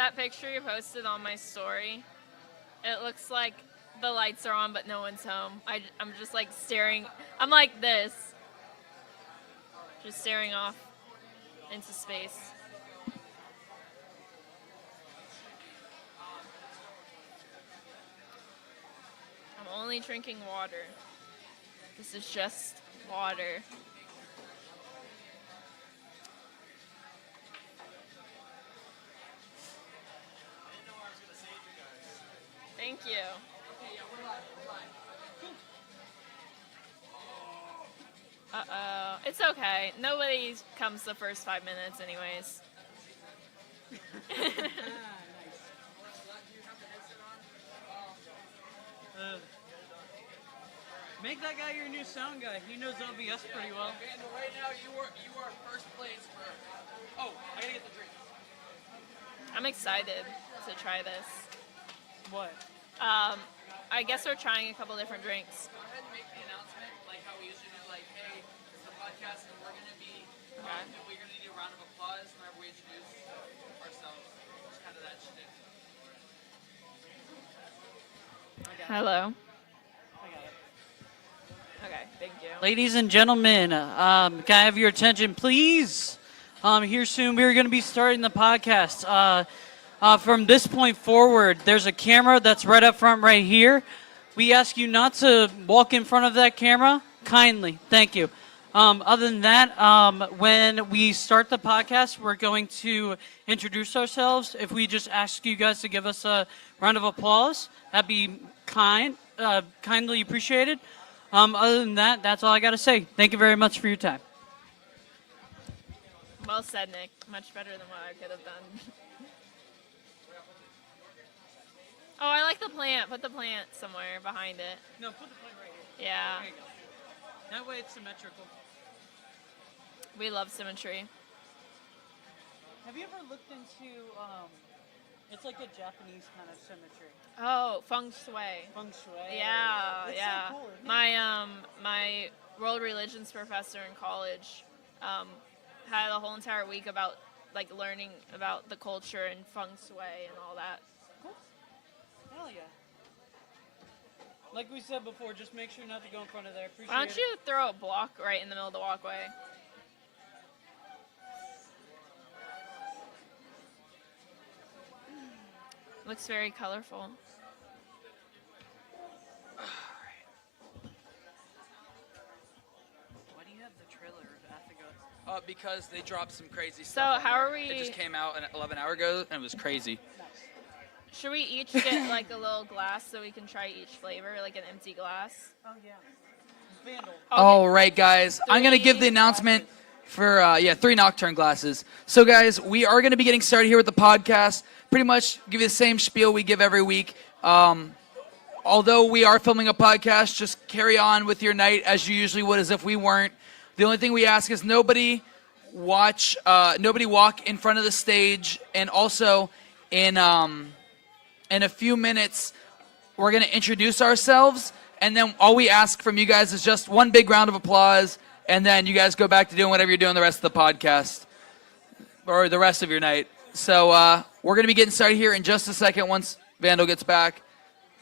that picture you posted on my story, it looks like the lights are on, but no one's home. I'm just like staring. I'm like this, just staring off into space. I'm only drinking water. This is just water. Thank you. Uh-oh. It's okay. Nobody comes the first 5 minutes anyways. Make that guy your new sound guy. He knows OBS pretty well. Right now, you are first place for... Oh, I gotta get the drink. I'm excited to try this. What? I guess we're trying a couple different drinks. Go ahead and make the announcement, like how we usually do, like, hey, this is the podcast, and we're gonna be... Okay. we're gonna do a round of applause whenever we introduce ourselves. Just kind of that shit. Hello. Okay, thank you. Ladies and gentlemen, can I have your attention, please? Here soon, we're going to be starting the podcast. From this point forward, there's a camera that's right up front right here. We ask you not to walk in front of that camera. Kindly. Thank you. Other than that, when we start the podcast, we're going to introduce ourselves. If we just ask you guys to give us a round of applause, that'd be kindly appreciated. Other than that, that's all I got to say. Thank you very much for your time. Well said, Nick. Much better than what I could have done. Oh, I like the plant. Put the plant somewhere behind it. No, put the plant right here. Yeah. There you go. That way it's symmetrical. We love symmetry. Have you ever looked into, it's like a Japanese kind of symmetry. Oh, feng shui. Feng shui. Yeah, It's yeah. so cool, isn't it? My world religions professor in college had a whole entire week about like learning about the culture and feng shui and all that. Cool. Hell yeah. Like we said before, just make sure not to go in front of there. Appreciate Why don't you throw a block right in the middle of the walkway? Looks very colorful. Why do you have the trailer of Athiga? Because they dropped some crazy So stuff. how are we? It just came out 11 hours ago, and it was crazy. Should we each get like a little glass so we can try each flavor, like an empty glass? Oh, yeah. Vandal. All right, guys. I'm going to give the announcement for, 3 Nocturne glasses. So, guys, we are going to be getting started here with the podcast. Pretty much give you the same spiel we give every week. Although we are filming a podcast, just carry on with your night as you usually would as if we weren't. The only thing we ask is nobody walk in front of the stage. And also, in a few minutes, we're going to introduce ourselves. And then all we ask from you guys is just one big round of applause. And then you guys go back to doing whatever you're doing the rest of the podcast. Or the rest of your night. So we're going to be getting started here in just a second once Vandal gets back.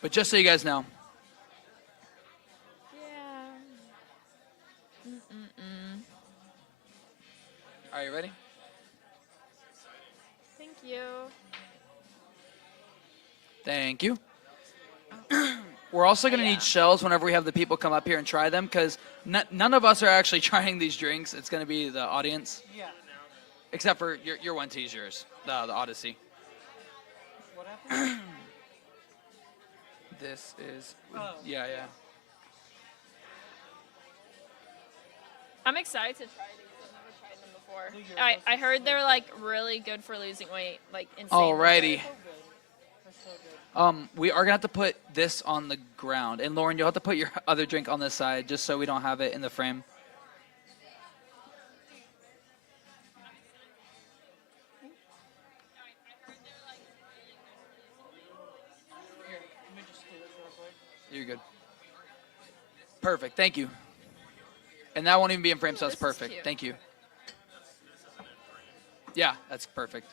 But just so you guys know. Yeah. Are you ready? Thank you. Thank you. We're also going to need shells whenever we have the people come up here and try them, because none of us are actually trying these drinks. It's going to be the audience. Yeah. Except for your one tea's yours, the Odyssey. What happened? This is... Oh. Yeah. I'm excited to try these. I've never tried them before. I heard they're like really good for losing weight, like insane. Alrighty. They're so good. We are going to have to put this on the ground. And Lauren, you'll have to put your other drink on this side just so we don't have it in the frame. You're good. Perfect. Thank you. And that won't even be in frame, so that's perfect. Cute. Thank you. Yeah, that's perfect.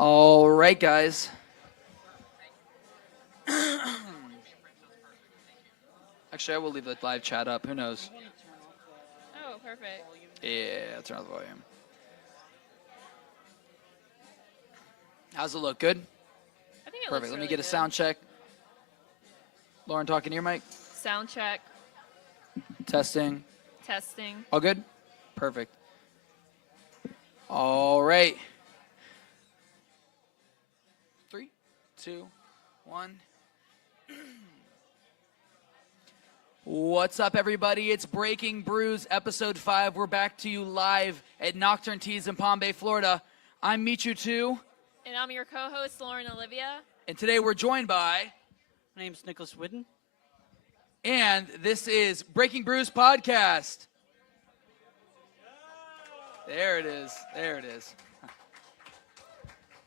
All right, guys. Actually, I will leave the live chat up. Who knows? Oh, perfect. Yeah, I'll turn on the volume. How's it look? Good? I think it Perfect. looks Let me really get a good. sound check. Lauren, talking to your mic. Sound check. Testing. Testing. All good? Perfect. All right. 3, 2, 1. What's up, everybody? It's Breaking Brews, Episode 5. We're back to you live at Nocturne Teas in Palm Bay, Florida. I'm Michu2. And I'm your co-host, Lauren Olivia. And today we're joined by... My name's Nicholas Whidden. And this is Breaking Brews Podcast. There it is. There it is.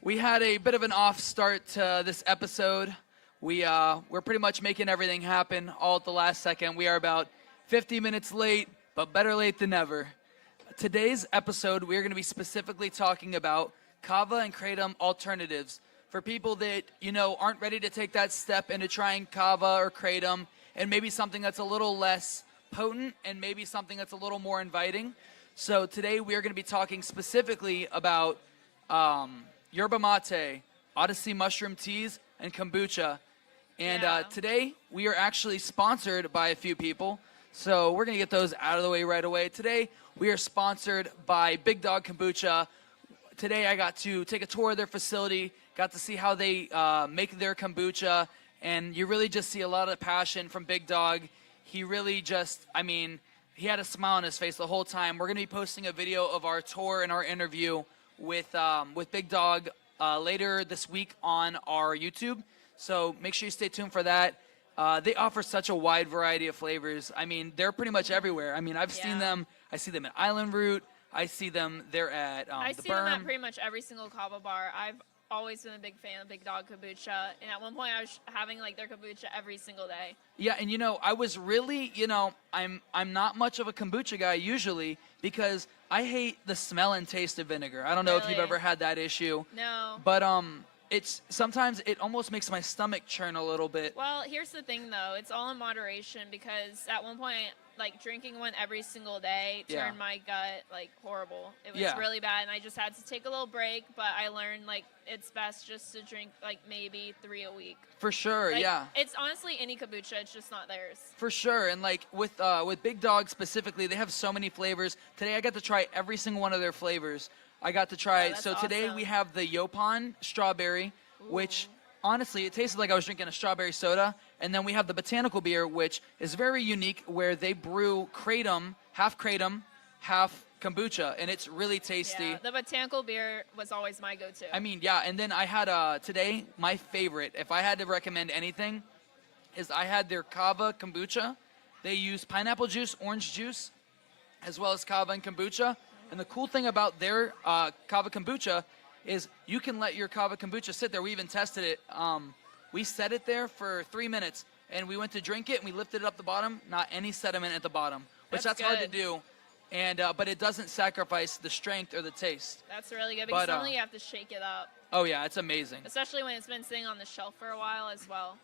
We had a bit of an off start to this episode. We're pretty much making everything happen all at the last second. We are about 50 minutes late, but better late than never. Today's episode, we're going to be specifically talking about kava and kratom alternatives for people that, aren't ready to take that step into trying kava or kratom, and maybe something that's a little less potent and maybe something that's a little more inviting. So today we are going to be talking specifically about yerba mate, Odyssey mushroom teas, and kombucha. And today we are actually sponsored by a few people. So we're going to get those out of the way right away. Today we are sponsored by Big Dog Kombucha. Today I got to take a tour of their facility, got to see how they make their kombucha, and you really just see a lot of passion from Big Dog. He really just, he had a smile on his face the whole time. We're going to be posting a video of our tour and our interview with Big Dog later this week on our YouTube. So make sure you stay tuned for that. They offer such a wide variety of flavors. They're pretty much everywhere. I've seen them. I see them at Island Root. I see them there at I the see them Berm. at pretty much every single kava bar. I've always been a big fan of Big Dog Kombucha, and at one point I was having their kombucha every single day. Yeah, and I was really, I'm not much of a kombucha guy usually because I hate the smell and taste of vinegar. I don't know if you've Really? ever had that issue. No. But it's sometimes it almost makes my stomach churn a little bit. Well, here's the thing, though. It's all in moderation because at one point, drinking one every single day Yeah. turned my gut, horrible. It was Yeah. really bad, and I just had to take a little break, but I learned, it's best just to drink, maybe 3 a week. For sure, yeah. It's honestly any kombucha. It's just not theirs. For sure, and with Big Dog specifically, they have so many flavors. Today I got to try every single one of their flavors. I got to try. that's So today awesome. we have the Yopon strawberry, which honestly it tasted like I was drinking a strawberry soda. And then we have the botanical beer, which is very unique, where they brew kratom, half kombucha, and it's really tasty. Yeah, the botanical beer was always my go-to. And then I had today my favorite. If I had to recommend anything, is I had their kava kombucha. They use pineapple juice, orange juice, as well as kava and kombucha. And the cool thing about their kava kombucha is you can let your kava kombucha sit there. We even tested it. We set it there for 3 minutes, and we went to drink it, and we lifted it up the bottom. Not any sediment at the bottom, which That's hard to good. do. And but it doesn't sacrifice the strength or the taste. That's really good because But, normally you have to shake it up, Oh yeah, it's amazing. especially when it's been sitting on the shelf for a while as well.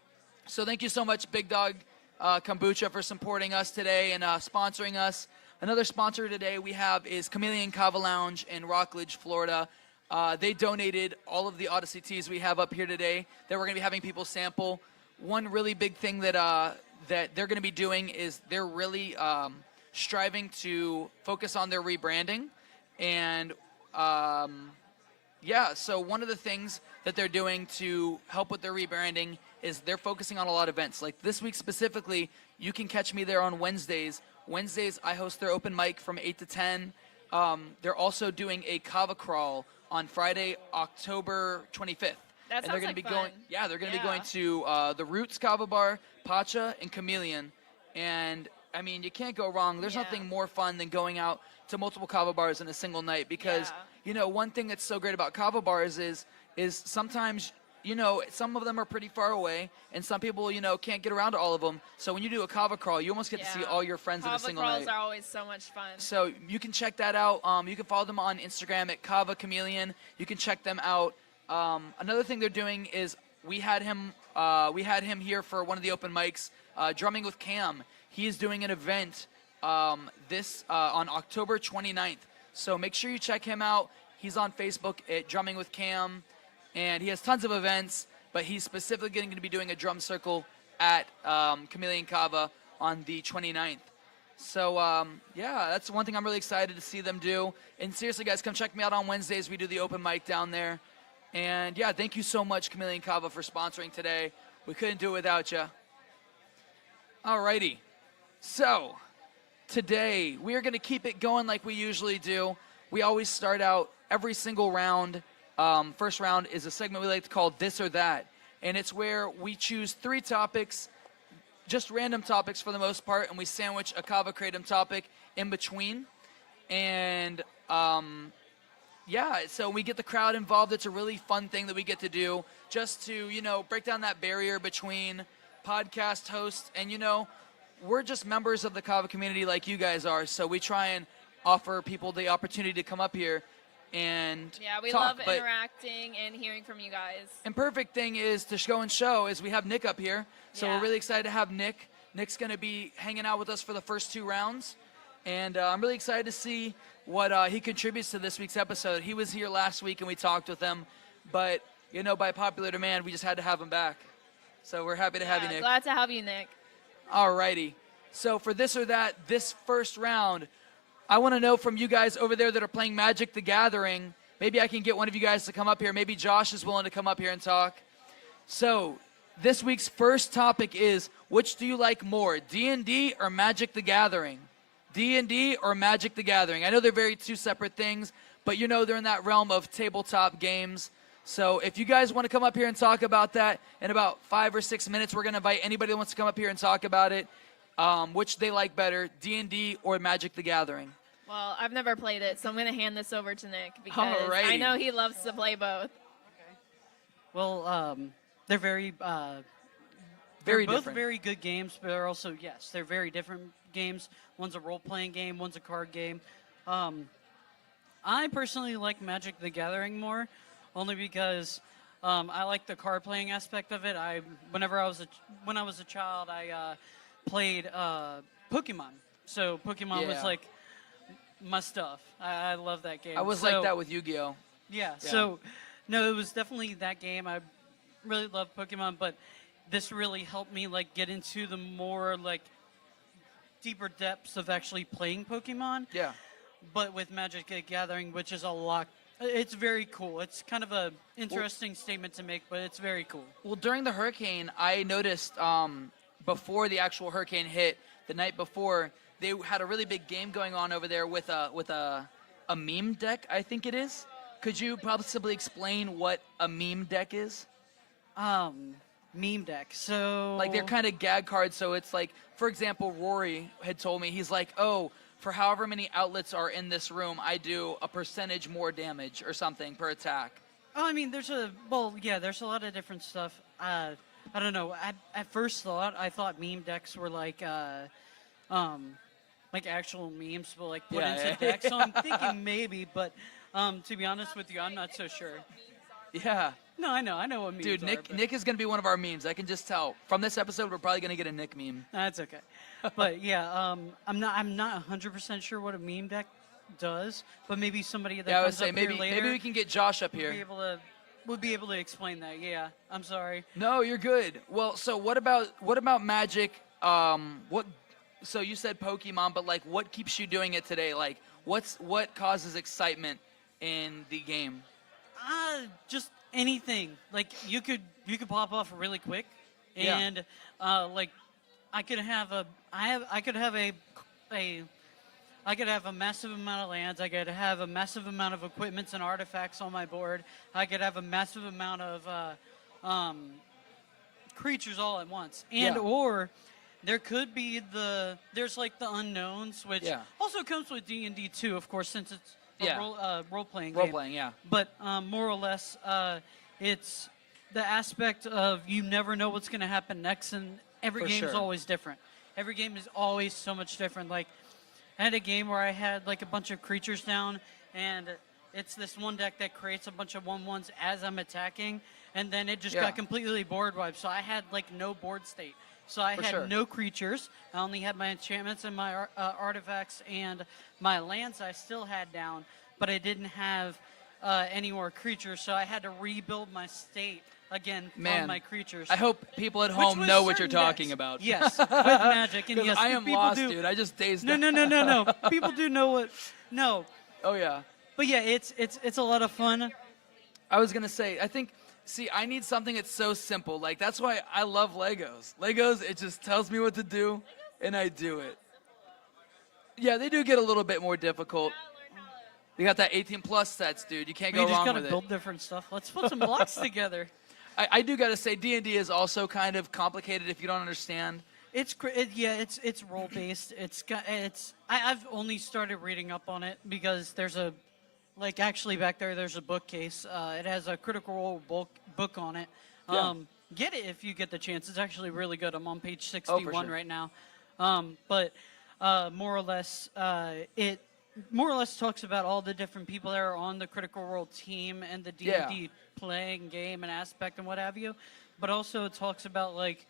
So thank you so much, Big Dog Kombucha, for supporting us today and sponsoring us. Another sponsor today we have is Chameleon Kava Lounge in Rockledge, Florida. They donated all of the Odyssey teas we have up here today that we're going to be having people sample. One really big thing that that they're going to be doing is they're really striving to focus on their rebranding. And so one of the things that they're doing to help with their rebranding is they're focusing on a lot of events. Like this week specifically, you can catch me there on Wednesdays. Wednesdays, I host their open mic from 8 to 10. They're also doing a kava crawl on Friday, October 25th. That And they're sounds going to be like going. fun. Yeah, they're going to be Yeah. going to the Roots Kava Bar, Pacha, and Chameleon. And you can't go wrong. There's Yeah. nothing more fun than going out to multiple kava bars in a single night because one thing that's so great about kava bars is sometimes some of them are pretty far away, and some people can't get around to all of them. So when you do a kava crawl, you almost get to see all your friends in a Kava single crawls night. are always so much fun. So you can check that out. You can follow them on Instagram at Kava Chameleon. You can check them out Another thing they're doing is we had him here for one of the open mics, drumming with Cam. He is doing an event on October 29th. So make sure you check him out. He's on Facebook at Drumming with Cam, and he has tons of events, but he's specifically going to be doing a drum circle at Chameleon Kava on the 29th. So, that's one thing I'm really excited to see them do. And seriously, guys, come check me out on Wednesdays. We do the open mic down there. And, yeah, thank you so much, Chameleon Kava, for sponsoring today. We couldn't do it without you. Alrighty. So, today, we are going to keep it going like we usually do. We always start out every single round. First round is a segment we like to call This or That. And it's where we choose 3 topics, just random topics for the most part, and we sandwich a kava kratom topic in between. And, so we get the crowd involved. It's a really fun thing that we get to do just to, break down that barrier between podcast hosts and, we're just members of the kava community like you guys are, so we try and offer people the opportunity to come up here and we talk, love interacting and hearing from you guys. And perfect thing is to go and show is we have Nick up here, so we're really excited to have Nick. Nick's going to be hanging out with us for the first 2 rounds, and I'm really excited to see what he contributes to this week's episode. He was here last week and we talked with him, but by popular demand, we just had to have him back. So we're happy to have you, Nick. Glad to have you, Nick. Alrighty. So for This or That, this first round, I want to know from you guys over there that are playing Magic the Gathering, maybe I can get one of you guys to come up here. Maybe Josh is willing to come up here and talk. So this week's first topic is, which do you like more, D&D or Magic the Gathering? D&D or Magic the Gathering? I know they're very 2 separate things, but they're in that realm of tabletop games. So if you guys want to come up here and talk about that, in about 5 or 6 minutes, we're going to invite anybody that wants to come up here and talk about it, which they like better, D&D or Magic the Gathering. Well, I've never played it, so I'm going to hand this over to Nick because I know he loves to play both. Okay. Well, they're very very both different. very good games, but they're also, they're very different games. One's a role-playing game, one's a card game. I personally like Magic the Gathering more, only because I like the card-playing aspect of it. When I was a child, I played Pokemon. So Pokemon was like my stuff. I love that game. I was like that with Yu-Gi-Oh! Yeah, so no, it was definitely that game. I really love Pokemon, but this really helped me get into the more deeper depths of actually playing Pokemon. Yeah. But with Magic the Gathering, which is it's very cool. It's kind of a interesting statement to make, but it's very cool. Well, during the hurricane, I noticed before the actual hurricane hit, the night before, they had a really big game going on over there with a meme deck, I think it is. Could you possibly explain what a meme deck is? Meme deck. So they're kind of gag cards. So it's for example, Rory had told me, he's like, oh, for however many outlets are in this room, I do a percentage more damage or something per attack. Oh, I mean, there's a lot of different stuff. I don't know. At first I thought meme decks were actual memes, but put into decks. So I'm thinking maybe, but to be honest with you, I'm not so sure. Yeah. No, I know what memes Dude, are. Nick is going to be one of our memes. I can just tell. From this episode, we're probably going to get a Nick meme. That's okay. But yeah, I'm not 100% sure what a meme deck does, but maybe somebody that comes up here later. Maybe we can get Josh up here. Would be able to explain that. Yeah, I'm sorry. No, you're good. Well, so what about Magic? So you said Pokemon, but what keeps you doing it today? What causes excitement in the game? Just anything. You could pop off really quick, and I could have a massive amount of lands. I could have a massive amount of equipments and artifacts on my board. I could have a massive amount of creatures all at once, or there could be there's the unknowns, which also comes with D&D too, of course, since it's a role-playing game. Role-playing, yeah. But more or less, it's the aspect of you never know what's going to happen next, and every game is always different. Every game is always so much different. I had a game where I had a bunch of creatures down, and it's this one deck that creates a bunch of 1/1s as I'm attacking, and then it just Yeah. got completely board wiped. So I had like no board state. So I For had sure. no creatures. I only had my enchantments and my artifacts and my lands I still had down, but I didn't have any more creatures. So I had to rebuild my state again Man, from my creatures. I hope people at Which home was know what you're certain talking decks. about. Yes, with Magic, and 'Cause yes, I am people lost, do. dude. I just dazed No, out. no. People do know what. No, Oh yeah. but yeah, it's a lot of fun. I was gonna say, I think. See, I need something that's so simple. Like that's why I love Legos. Legos, it just tells me what to do, and I do it. Yeah, they do get a little bit more difficult. You got that 18 plus sets, dude. You can't You go just wrong gotta with build it. different stuff. Let's put some blocks together. I do gotta say, D&D is also kind of complicated if you don't understand. It's role based. I've only started reading up on it because there's a, like actually back there's a bookcase. It has a Critical Role book on it. Yeah. Get it if you get the chance. It's actually really good. I'm on page Oh, for 61 sure. right now. But more or less, it more or less talks about all the different people that are on the Critical Role team and the D&D playing game and aspect and what have you. But also it talks about like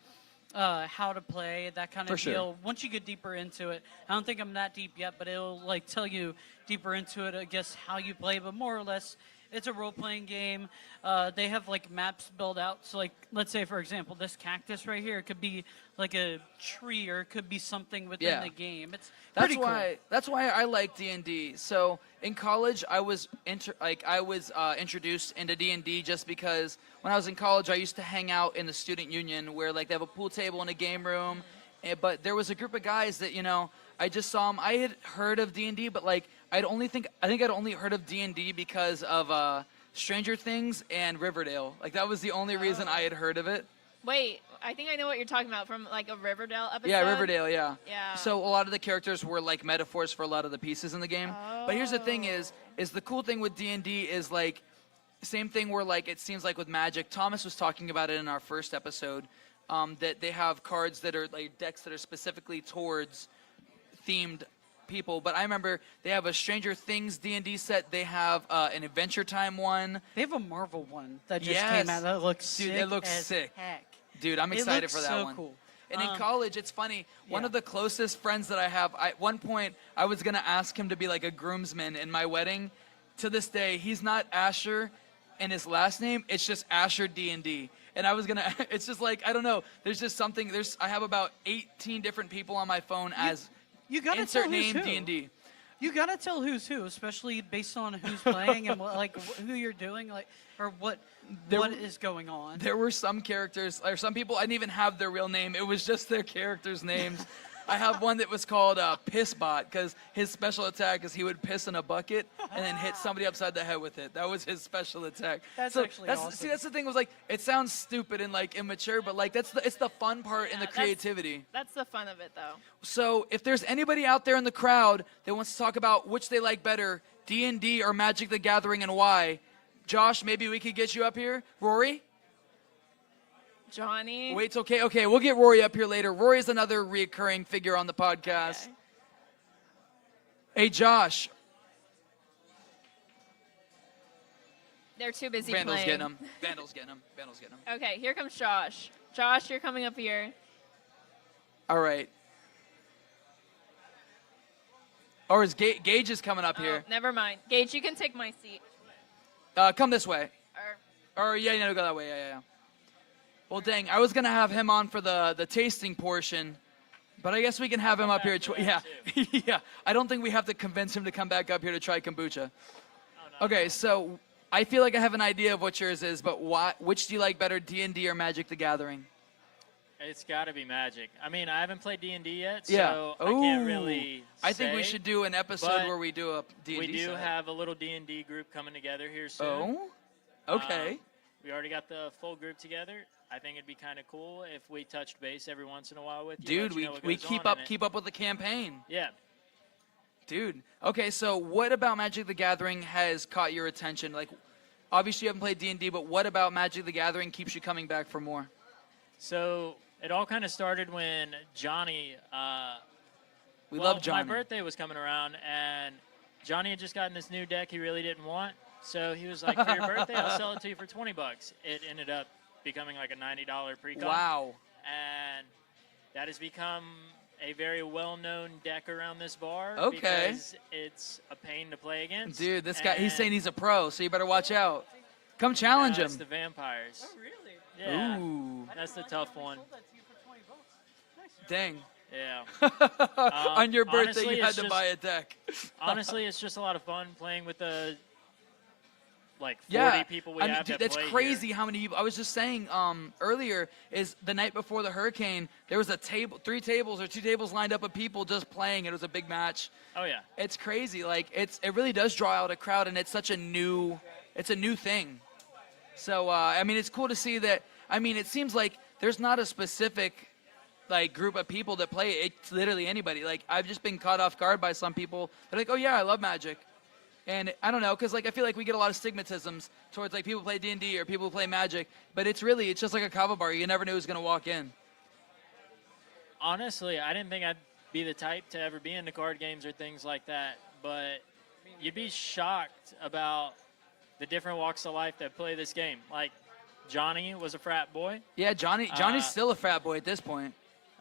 how to play, that kind For of sure. deal. Once you get deeper into it, I don't think I'm that deep yet, but it'll like tell you deeper into it, I guess, how you play. But more or less, it's a role-playing game. They have like maps built out. So like, let's say for example, this cactus right here, it could be like a tree, or it could be something within Yeah. the game. It's That's pretty why. That's why I like D&D. So in college, I was introduced into D&D just because when I was in college, I used to hang out in the student union where like they have a pool table and a game room. But there was a group of guys that I just saw them. I had heard of D&D, but like I think I'd only heard of D&D because of Stranger Things and Riverdale. Like that was the only reason I had heard of it. Wait, I think I know what you're talking about from like a Riverdale episode. Yeah, Riverdale, yeah. Yeah. So a lot of the characters were like metaphors for a lot of the pieces in the game. But here's the thing is the cool thing with D&D is like same thing where like it seems like with Magic, Thomas was talking about it in our first episode, that they have cards that are like decks that are specifically towards themed people. But I remember they have a Stranger Things D&D set. They have an Adventure Time one. They have a Marvel one that just Yes. came out. That looks Dude, sick. it looks as sick. Heck. Dude, I'm It excited looks for that so one. cool. And in college, it's funny. One of the closest friends that I have, at one point, I was going to ask him to be like a groomsman in my wedding. To this day, he's not Asher in his last name. It's just Asher D&D. And I was going to, it's just like, I don't know. There's just something, I have about 18 different people on my phone as You gotta insert tell who's name who. D&D. You gotta tell who's who, especially based on who's playing and what, like who you're doing, like or what is going on. There were some characters, or some people, I didn't even have their real name. It was just their characters' names. I have one that was called Pissbot because his special attack is he would piss in a bucket and then hit somebody upside the head with it. That was his special attack. That's actually awesome. See, that's the thing was like, it sounds stupid and like immature, but like it's the fun part and the creativity. That's the fun of it, though. So if there's anybody out there in the crowd that wants to talk about which they like better, D&D or Magic the Gathering and why, Josh, maybe we could get you up here. Rory? Johnny. Wait, it's okay. Okay, we'll get Rory up here later. Rory is another reoccurring figure on the podcast. Okay. Hey, Josh. They're too busy Vandal's playing. getting him. Vandal's getting him. Vandal's getting him. Okay, here comes Josh. Josh, you're coming up here. All right. Or is Gage is coming up Oh, here? never mind. Gage, you can take my seat. Come this way. Or Or yeah, no, go that way. Yeah. Well, dang, I was gonna have him on for the tasting portion, but I guess we can have him up here. Yeah, yeah. I don't think we have to convince him to come back up here to try kombucha. Okay, so I feel like I have an idea of what yours is, but which do you like better, D&D or Magic the Gathering? It's got to be Magic. I mean, I haven't played D&D yet, Yeah. so I can't really I think we say, should do an episode but where we do a D&D We do set. have a little D&D group coming together here soon. Oh, okay. We already got the full group together. I think it'd be kind of cool if we touched base every once in a while with you. Dude, let you know what we goes keep on up in it. keep up with the campaign. Yeah. Dude. Okay, so what about Magic the Gathering has caught your attention? Like, obviously you haven't played D&D, but what about Magic the Gathering keeps you coming back for more? So it all kind of started when Johnny. We well, love Johnny. My birthday was coming around, and Johnny had just gotten this new deck he really didn't want, so he was like, "For your birthday, I'll sell it to you for $20." It ended up becoming like a $90 pre-con. Wow. And that has become a very well-known deck around this bar. Okay. Because it's a pain to play against. Dude, this guy, he's saying he's a pro, so you better watch out. Come challenge him. It's the vampires. Oh, really? Yeah. Ooh. That's the tough one. Dang. Yeah. On your birthday, honestly, you had it's to just- buy a deck. Honestly, it's just a lot of fun playing with the like 40 people we have dude, that that's play crazy here. how many people. I was just saying earlier is the night before the hurricane, there was a table, 3 tables or 2 tables lined up of people just playing. It was a big match. Oh yeah. It's crazy. Like it really does draw out a crowd, and it's such a new thing. So I mean, it's cool to see that. I mean, it seems like there's not a specific like group of people that play it. It's literally anybody. Like I've just been caught off guard by some people. They're like, "Oh yeah, I love Magic," and I don't know, because like I feel like we get a lot of stigmatisms towards like people who play D&D or people who play Magic, but it's just like a kava bar. You never knew who's gonna walk in. Honestly, I didn't think I'd be the type to ever be into card games or things like that, but you'd be shocked about the different walks of life that play this game. Like Johnny was a frat boy. Yeah, Johnny's still a frat boy at this point.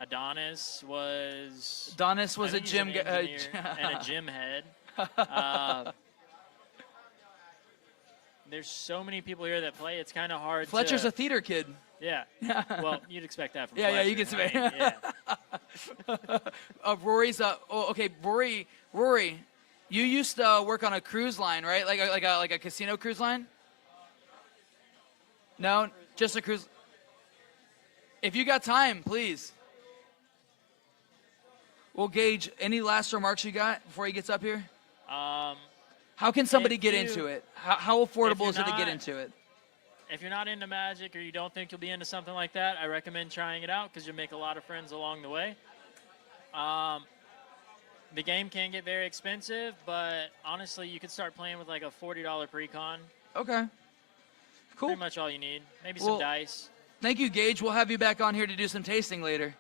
Adonis was Adonis I was a think he's an gym guy. engineer and a gym head. There's so many people here that play. It's kind of hard. Fletcher's to, a theater kid. Yeah. Well, you'd expect that from Yeah, Fletcher. you can expect. I mean, yeah. Rory's okay. Rory, you used to work on a cruise line, right? Like a casino cruise line. No, just a cruise. If you got time, please. Well, Gage, any last remarks you got before he gets up here? How can somebody If get you- into it? How affordable you're is it to get not- into it? If you're not into Magic or you don't think you'll be into something like that, I recommend trying it out because you'll make a lot of friends along the way. The game can get very expensive, but honestly, you could start playing with like a $40 pre-con. Okay. Cool. Pretty much all you need. Maybe Well- some dice. Thank you, Gage. We'll have you back on here to do some tasting later.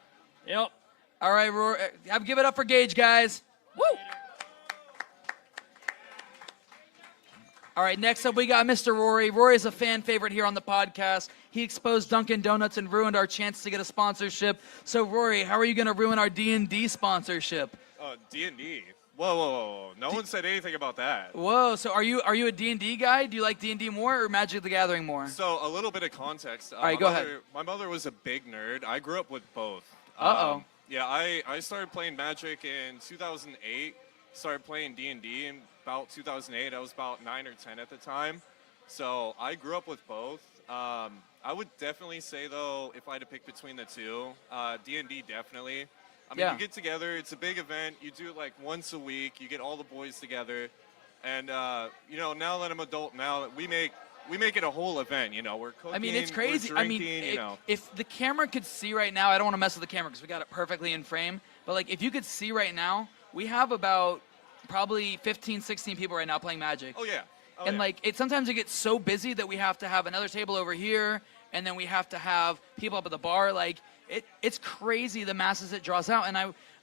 Yep. All right, Rory, give it up for Gage, guys. Woo! All right, next up we got Mr. Rory. Rory is a fan favorite here on the podcast. He exposed Dunkin' Donuts and ruined our chance to get a sponsorship. So, Rory, how are you going to ruin our D&D sponsorship? D&D. Whoa. No one said anything about that. Whoa, so are you a D&D guy? Do you like D&D more or Magic the Gathering more? So, a little bit of context. All right, go ahead. My mother was a big nerd. I grew up with both. Uh-oh. Yeah, I started playing Magic in 2008. Started playing D&D in about 2008. I was about 9 or 10 at the time. So I grew up with both. I would definitely say, though, if I had to pick between the two, D&D definitely. I mean, Yeah. you get together. It's a big event. You do it like once a week. You get all the boys together. And, now that I'm adult now, we make it a whole event, We're cooking, I mean, it's we're crazy. drinking, If the camera could see right now, I don't want to mess with the camera because we got it perfectly in frame. But, like, if you could see right now, we have about probably 15, 16 people right now playing Magic. Oh, yeah. Oh, And, yeah. like, sometimes it gets so busy that we have to have another table over here, and then we have to have people up at the bar. Like, it's crazy the masses it draws out. And,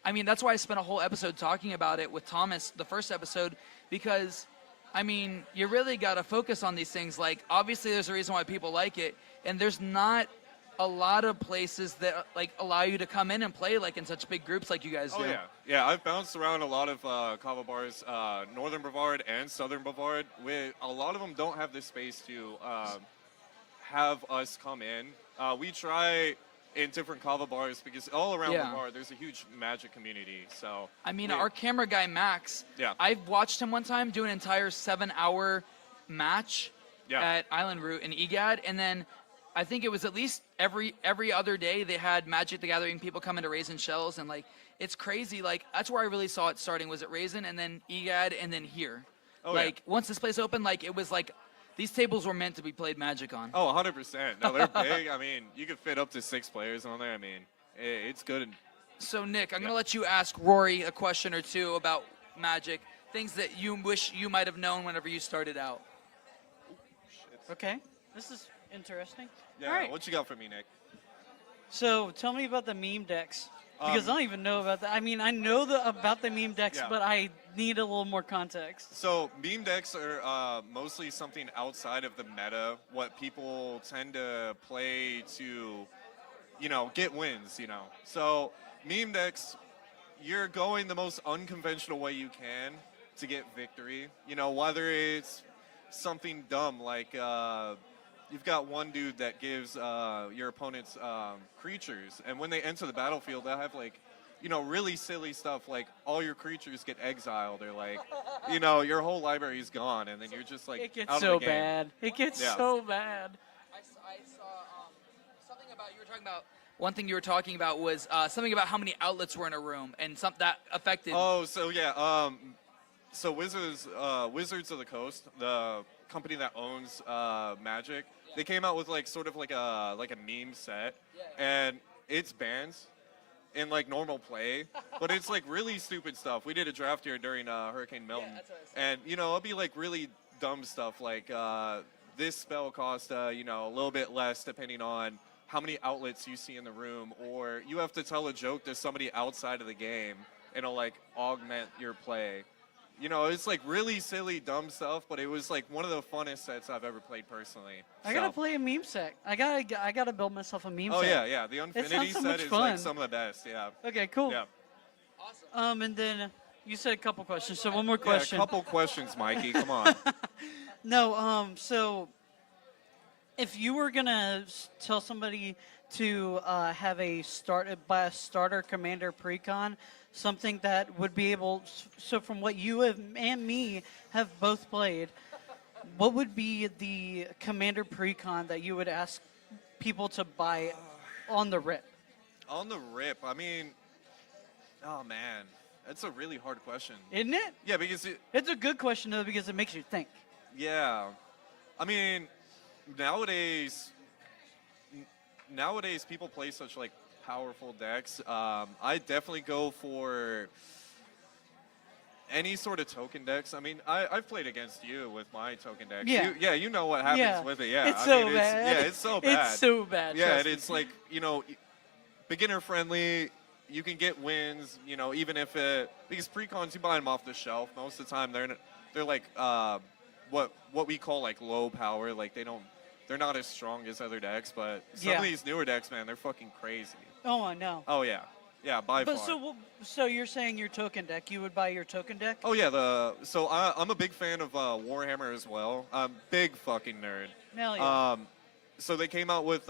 I mean, that's why I spent a whole episode talking about it with Thomas, the first episode, because – I mean, you really got to focus on these things. Like, obviously, there's a reason why people like it, and there's not a lot of places that like allow you to come in and play like in such big groups like you guys do. Oh, yeah. I've bounced around a lot of kava bars, Northern Brevard and Southern Brevard. A lot of them don't have the space to have us come in. We try in different kava bars because all around Brevard there's a huge Magic community. So I mean, our camera guy Max. Yeah. I've watched him one time do an entire 7-hour match Yeah. at Island Route in EGAD, and then I think it was at least every other day they had Magic the Gathering people come into Raisin Shells, and like it's crazy. Like that's where I really saw it starting was at Raisin, and then EGAD, and then here. Oh, yeah. Like once this place opened, like it was like these tables were meant to be played Magic on. Oh, 100%. No, they're big. I mean, you could fit up to 6 players on there. I mean, it's good. So Nick, I'm gonna let you ask Rory a question or two about Magic, things that you wish you might have known whenever you started out. Okay, this is interesting. Yeah, All right. what you got for me, Nick? So tell me about the meme decks. Because I don't even know about that. I mean, I know about the meme decks, Yeah. but I need a little more context. So meme decks are mostly something outside of the meta. What people tend to play to, get wins. So meme decks, you're going the most unconventional way you can to get victory. Whether it's something dumb like you've got one dude that gives your opponents creatures, and when they enter the battlefield, they'll have really silly stuff like all your creatures get exiled, or your whole library is gone, and then you're just It gets out so of the game. bad. It gets Yeah. so bad. I saw something about you were talking about. One thing you were talking about was something about how many outlets were in a room, and that affected. Oh, so yeah. So Wizards of the Coast, the company that owns Magic, they came out with sort of like a meme set, and it's bans in normal play, but it's really stupid stuff. We did a draft here during Hurricane Milton, that's what I was and it'll be really dumb stuff like this spell cost a little bit less depending on how many outlets you see in the room, or you have to tell a joke to somebody outside of the game, and it'll augment your play. It's really silly, dumb stuff, but it was one of the funnest sets I've ever played personally. I gotta play a meme set. I gotta build myself a meme Oh set. yeah. The sounds Infinity so set much is fun. some of the best. Yeah. Okay, cool. Yeah. And then you said a couple questions. So one more Yeah, question. a couple questions, Mikey. Come on. No. So if you were gonna tell somebody to have buy a starter commander precon, something that would be able. So from what you and me have both played, what would be the commander precon that you would ask people to buy on the rip? On the rip, I mean, oh man, that's a really hard question. Isn't it? Yeah, because It's a good question though because it makes you think. yeah, I mean, nowadays people play such powerful decks. I definitely go for any sort of token decks. I mean, I've played against you with my token decks. Yeah. You know what happens Yeah. with it. Yeah, It's I so mean, bad. It's so bad. It's so bad. Yeah, trust and me. it's beginner friendly. You can get wins, even if because precons you buy them off the shelf. Most of the time they're what we call low power. They're not as strong as other decks, but some Yeah. of these newer decks, man, they're fucking crazy. Oh, I know. Oh yeah, by But far. so you're saying your token deck? You would buy your token deck? Oh yeah, so I'm a big fan of Warhammer as well. I'm big fucking nerd. Hell yeah. So they came out with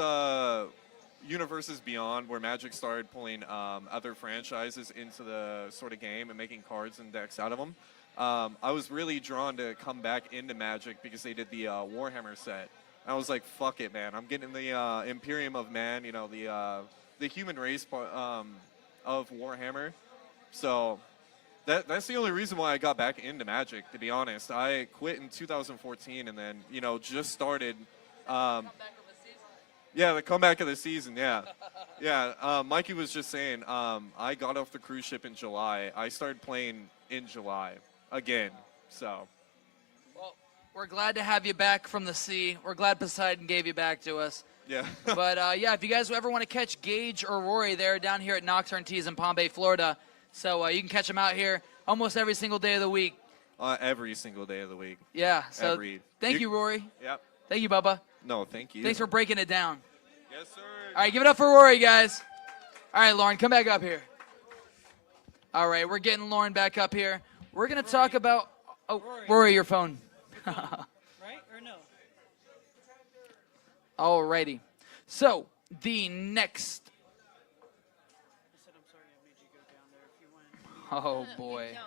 Universes Beyond, where Magic started pulling other franchises into the sort of game and making cards and decks out of them. I was really drawn to come back into Magic because they did the Warhammer set. I was like, fuck it, man. I'm getting the Imperium of Man, the human race of Warhammer. So that's the only reason why I got back into Magic, to be honest. I quit in 2014 and then, just started. Yeah, the comeback of the season, yeah. Yeah, Mikey was just saying, I got off the cruise ship in July. I started playing in July again, so. Well, we're glad to have you back from the sea. We're glad Poseidon gave you back to us. Yeah. But yeah, if you guys ever want to catch Gage or Rory, they're down here at Nocturne Teas in Palm Bay, Florida. So you can catch them out here almost every single day of the week. Every single day of the week. Yeah. So Every. thank you, Rory. Yep. Thank you, Bubba. No, thank you. Thanks for breaking it down. Yes, sir. All right, give it up for Rory, guys. All right, Lauren, come back up here. All right, we're getting Lauren back up here. We're going to talk about... Oh, Rory, your phone. Right or no? All righty. So, the next... I said I'm sorry I made you go down there if you went. Oh, boy. No,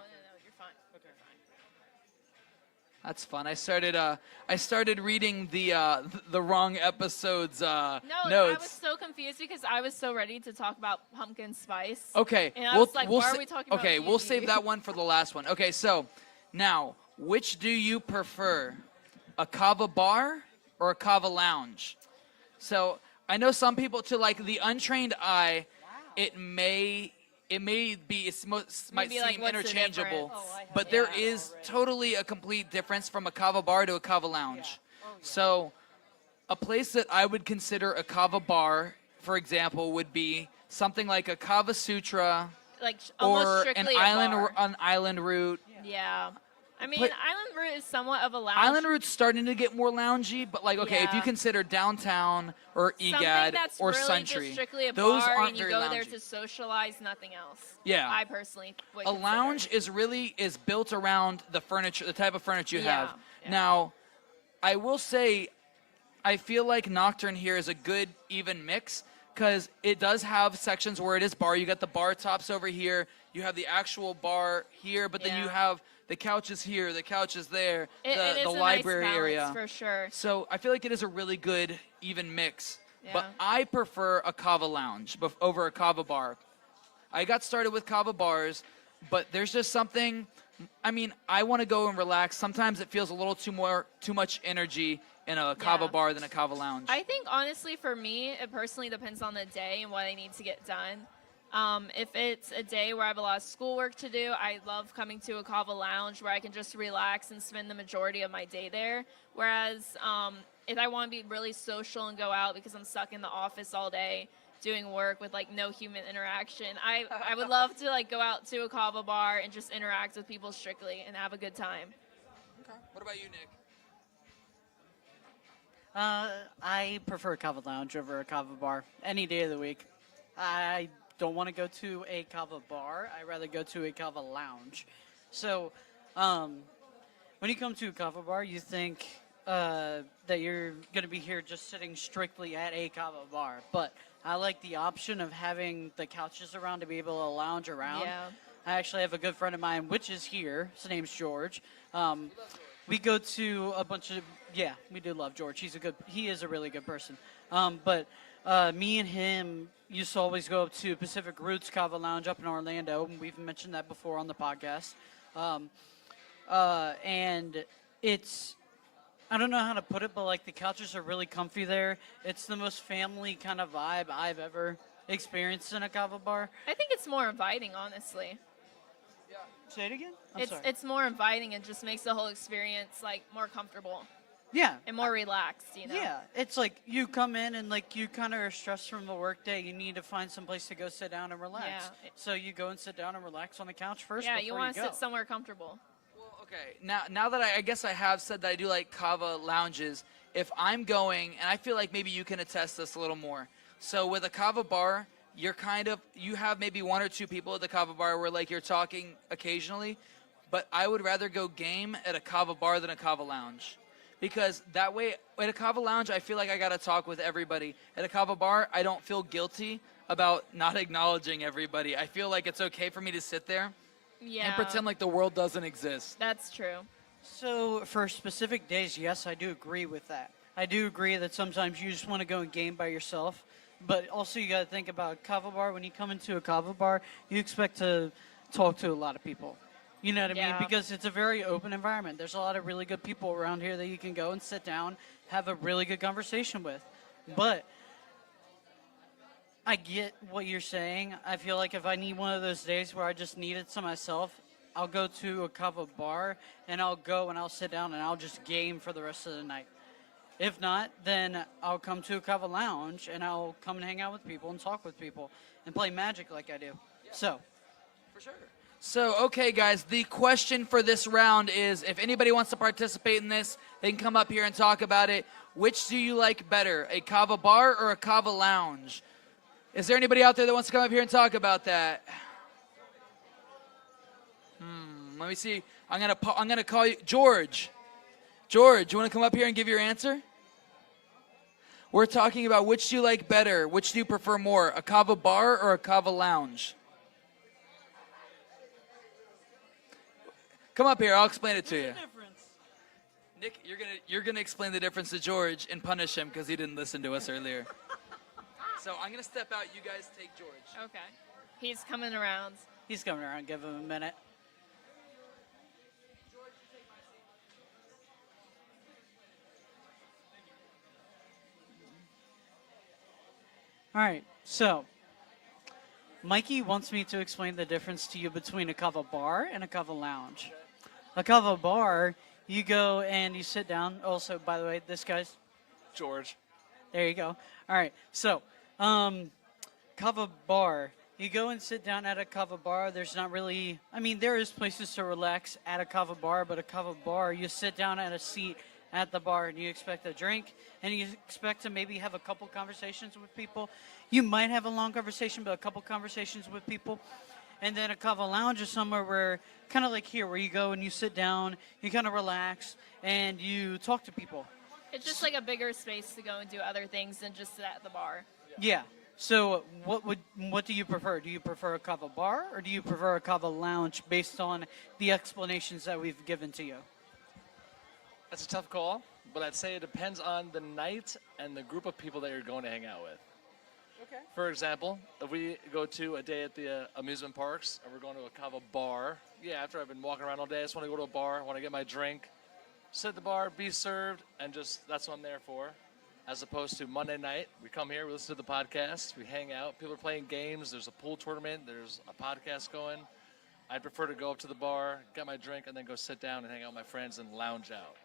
you're fine. Okay. That's fun. I started reading the wrong episode's No, notes. I was so confused because I was so ready to talk about pumpkin spice. Okay. And I was like, why are we talking about Okay, we'll D&D? save that one for the last one. Okay, so now, which do you prefer? A kava bar or a kava lounge? So I know some people, to the untrained eye, it may be might be like, seem what's the interchangeable, difference? Oh, I have but there is totally a complete difference from a kava bar to a kava lounge. So a place that I would consider a kava bar, for example, would be something like a Kava Sutra Like almost or strictly a bar. an island route. Yeah. I mean, But- Island Route is somewhat of a lounge. Island route's starting to get more loungy, but like, okay, if you Yeah. consider downtown or Something EGAD that's or really Century, just strictly a those bar aren't and you very go there loungy. to socialize, nothing else. Yeah. I personally would A consider. lounge is built around the furniture, the type of furniture you Yeah, have. yeah. Now, I will say, I feel like Nocturne here is a good even mix because it does have sections where it is bar. You got the bar tops over here. You have the actual bar here, but then you Yeah. have the couches here, the couches there, It is the a library nice balance, area. for sure. So I feel like it is a really good even mix. But Yeah. I prefer a Kava lounge over a Kava bar. I got started with Kava bars, but there's just something. I mean, I want to go and relax. Sometimes it feels a little too much energy in a Kava Yeah. bar than a Kava lounge. I think honestly, for me, it personally depends on the day and what I need to get done. If it's a day where I have a lot of schoolwork to do, I love coming to a Kava lounge where I can just relax and spend the majority of my day there. Whereas if I want to be really social and go out because I'm stuck in the office all day doing work with like no human interaction, I would love to like go out to a Kava bar and just interact with people strictly and have a good time. Okay. What about you, Nick? I prefer a Kava lounge over a Kava bar any day of the week. I don't want to go to a Kava bar. I'd rather go to a Kava lounge. So, when you come to a Kava bar, you think that you're going to be here just sitting strictly at a Kava bar. But I like the option of having the couches around to be able to lounge around. Yeah. I actually have a good friend of mine, which is here. His name's George. We go to a bunch of we do love George. He is a really good person. But me and him used to always go up to Pacific Roots Kava Lounge up in Orlando. We've mentioned that before on the podcast. And it's, I don't know how to put it, but like the couches are really comfy there. It's the most family kind of vibe I've ever experienced in a Kava bar. I think it's more inviting, honestly. Say it again? I'm sorry. It's more inviting and just makes the whole experience like more comfortable Yeah. and more relaxed, you know? Yeah, it's like you come in and like you kind of are stressed from the workday. You need to find some place to go sit down and relax. Yeah. So you go and sit down and relax on the couch first. Yeah, before you want to go. sit somewhere comfortable. Well, okay. Now that I guess I have said that I do like Kava lounges, if I'm going, and I feel like maybe you can attest this a little more. So with a Kava bar, you have maybe one or two people at the Kava bar where like you're talking occasionally, but I would rather go game at a Kava bar than a Kava lounge. Because that way, at a Kava lounge, I feel like I got to talk with everybody. At a Kava bar, I don't feel guilty about not acknowledging everybody. I feel like it's okay for me to sit there Yeah. and pretend like the world doesn't exist. That's true. So for specific days, yes, I do agree with that. I do agree that sometimes you just want to go and game by yourself. But also you got to think about Kava bar. When you come into a Kava bar, you expect to talk to a lot of people. You know what I mean? Yeah. Because it's a very open environment. There's a lot of really good people around here that you can go and sit down, have a really good conversation with. But I get what you're saying. I feel like if I need one of those days where I just need it to myself, I'll go to a Kava bar and I'll go and I'll sit down and I'll just game for the rest of the night. If not, then I'll come to a Kava lounge and I'll come and hang out with people and talk with people and play Magic like I do. So, For sure. So, okay, guys, the question for this round is if anybody wants to participate in this, they can come up here and talk about it. Which do you like better, a Kava bar or a Kava lounge? Is there anybody out there that wants to come up here and talk about that? Let me see. I'm gonna call you George. George, you want to come up here and give your answer? We're talking about which do you like better, which do you prefer more, a Kava bar or a Kava lounge? Come up here, I'll explain it to you. Nick, you're gonna explain the difference to George and punish him because he didn't listen to us earlier. So I'm gonna step out. You guys take George. Okay. He's coming around. he's coming around. Give him a minute. All right, so Mikey wants me to explain the difference to you between a kava bar and a kava lounge. A kava bar, you go and you sit down. Also, by the way, this guy's George. there you go. All right, so kava bar. You go and sit down at a kava bar. There's not really, I mean, there is places to relax at a kava bar, but a kava bar, you sit down at a seat at the bar and you expect a drink and you expect to maybe have a couple conversations with people. You might have a long conversation, but a couple conversations with people. And then a kava lounge is somewhere where, kind of like here, where you go and you sit down, you kind of relax, and you talk to people. It's just like a bigger space to go and do other things than just sit at the bar. Yeah. So what do you prefer? Do you prefer a kava bar or do you prefer a kava lounge based on the explanations that we've given to you? That's a tough call, but I'd say it depends on the night and the group of people that you're going to hang out with. Okay. For example, if we go to a day at the amusement parks and we're going to a kava bar, after I've been walking around all day, I just want to go to a bar, I want to get my drink, sit at the bar, be served, and just that's what I'm there for. As opposed to Monday night, we come here, we listen to the podcast, we hang out, people are playing games, there's a pool tournament, there's a podcast going. I'd prefer to go up to the bar, get my drink, and then go sit down and hang out with my friends and lounge out.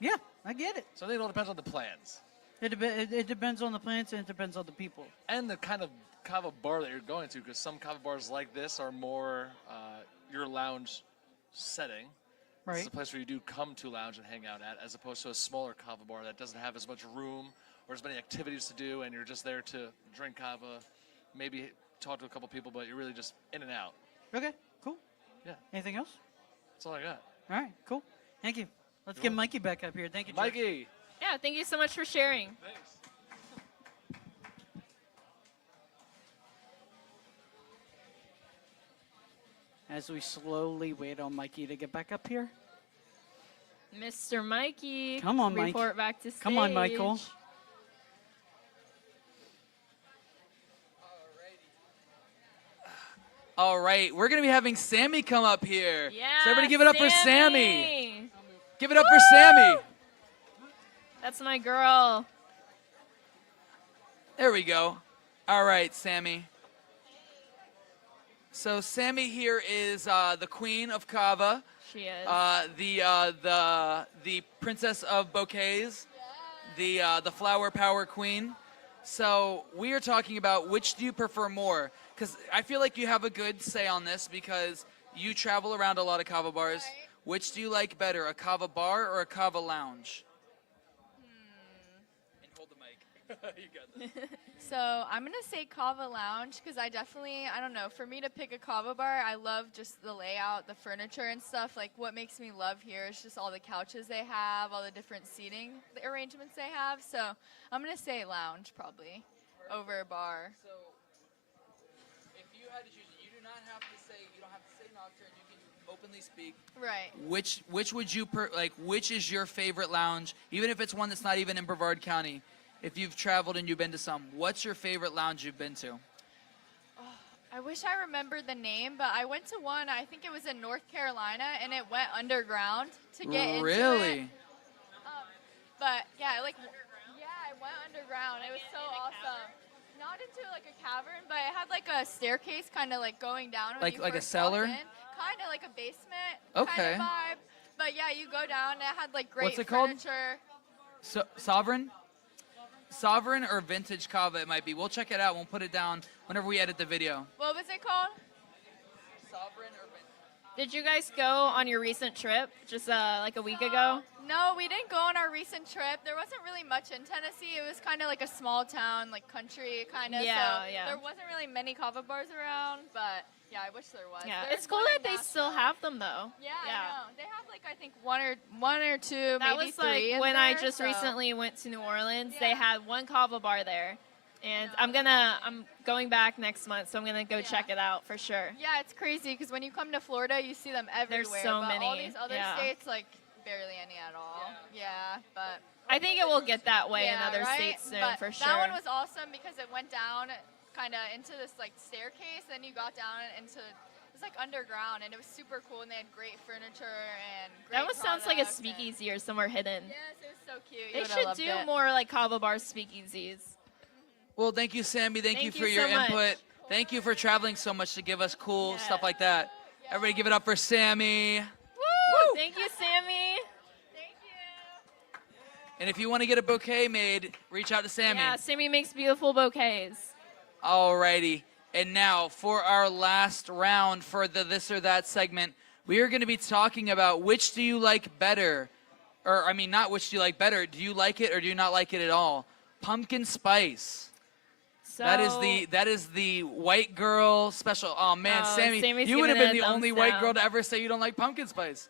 Yeah, I get it. So I think it all depends on the plans. It depends on the plants and it depends on the people. And the kind of kava bar that you're going to, because some kava bars like this are more your lounge setting. Right. This is a place where you do come to lounge and hang out at, as opposed to a smaller kava bar that doesn't have as much room or as many activities to do, and you're just there to drink kava, maybe talk to a couple people, but you're really just in and out. Okay, cool. Yeah. Anything else? That's all I got. All right, cool. Thank you. Let's get Mikey back up here. Thank you, Jeff. Mikey. Yeah, thank you so much for sharing. Thanks. As we slowly wait on Mikey to get back up here. Mr. Mikey. Come on, Mike. Report back to stage. Come on, Michael. All right, we're going to be having Sammy come up here. Yeah, so everybody give it up for Sammy. Sammy. Give it up for Sammy. That's my girl. There we go. All right, Sammy. So Sammy here is the queen of kava. She is. The princess of bouquets. The flower power queen. So we are talking about which do you prefer more? Because I feel like you have a good say on this because you travel around a lot of kava bars. Right. Which do you like better, a kava bar or a kava lounge? And hold the mic. You got this. So I'm going to say Kava Lounge because I don't know, for me to pick a Kava bar, I love just the layout, the furniture and stuff. Like what makes me love here is just all the couches they have, all the different seating arrangements they have. So I'm going to say lounge probably over bar. So if you had to choose, you don't have to say nocturne, you can openly speak. Right. Which would you which is your favorite lounge, even if it's one that's not even in Brevard County? If you've traveled and you've been to some, what's your favorite lounge you've been to? I wish I remembered the name, but I went to one, I think it was in North Carolina, and it went underground to get into it. Really? But yeah, I went underground. It was so awesome. Not into like a cavern, but it had like a staircase kind of like going down. When Like you a first cellar? walked in. Kind of like a basement Okay. kind of vibe. But yeah, you go down and it had like great What's it called? furniture. Sovereign? Sovereign or Vintage Kava it might be. We'll check it out. We'll put it down whenever we edit the video. What was it called? Sovereign or Vintage? Did you guys go on your recent trip just like a week ago? No, we didn't go on our recent trip. There wasn't really much in Tennessee. It was kind of like a small town, like country kind of. Yeah, so yeah. There wasn't really many kava bars around, but yeah, I wish there was. Yeah, There's it's cool one that in they still Nashville. have them though. Yeah, Yeah. I know. They have like I think one or two, That maybe was like three in when I there, just so. recently went to New Orleans. They Yeah. had one kava bar there, and I'm going back next month, so I'm gonna go check it out for sure. Yeah, it's crazy because when you come to Florida, you see them everywhere. so but all many, these other yeah. states, like barely any at all. Yeah, but I think it will get that way in yeah, other right? states soon But for sure. that one was awesome because it went down kind of into this like staircase, then you got down into it was like underground, and it was super cool, and they had great furniture and great That almost sounds like a products, and- speakeasy or somewhere hidden. Yes, it was so cute. You They would've should loved do it. more like kava bar speakeasies. Well, thank you, Sammy. Thank you Thank for you your so much. input. Thank you for traveling so much to give us cool Yeah. stuff like that. Everybody give it up for Sammy. Woo! Thank you, Sammy. Thank you. And if you want to get a bouquet made, reach out to Sammy. Yeah, Sammy makes beautiful bouquets. Alrighty. And now for our last round for the this or that segment, we are going to be talking about which do you like better, or I mean not which do you like better. Do you like it or do you not like it at all? Pumpkin spice. So That is the white girl special. Oh man, Oh, Sammy, Sammy's you would have giving been it the a only thumbs white down. girl to ever say you don't like pumpkin spice.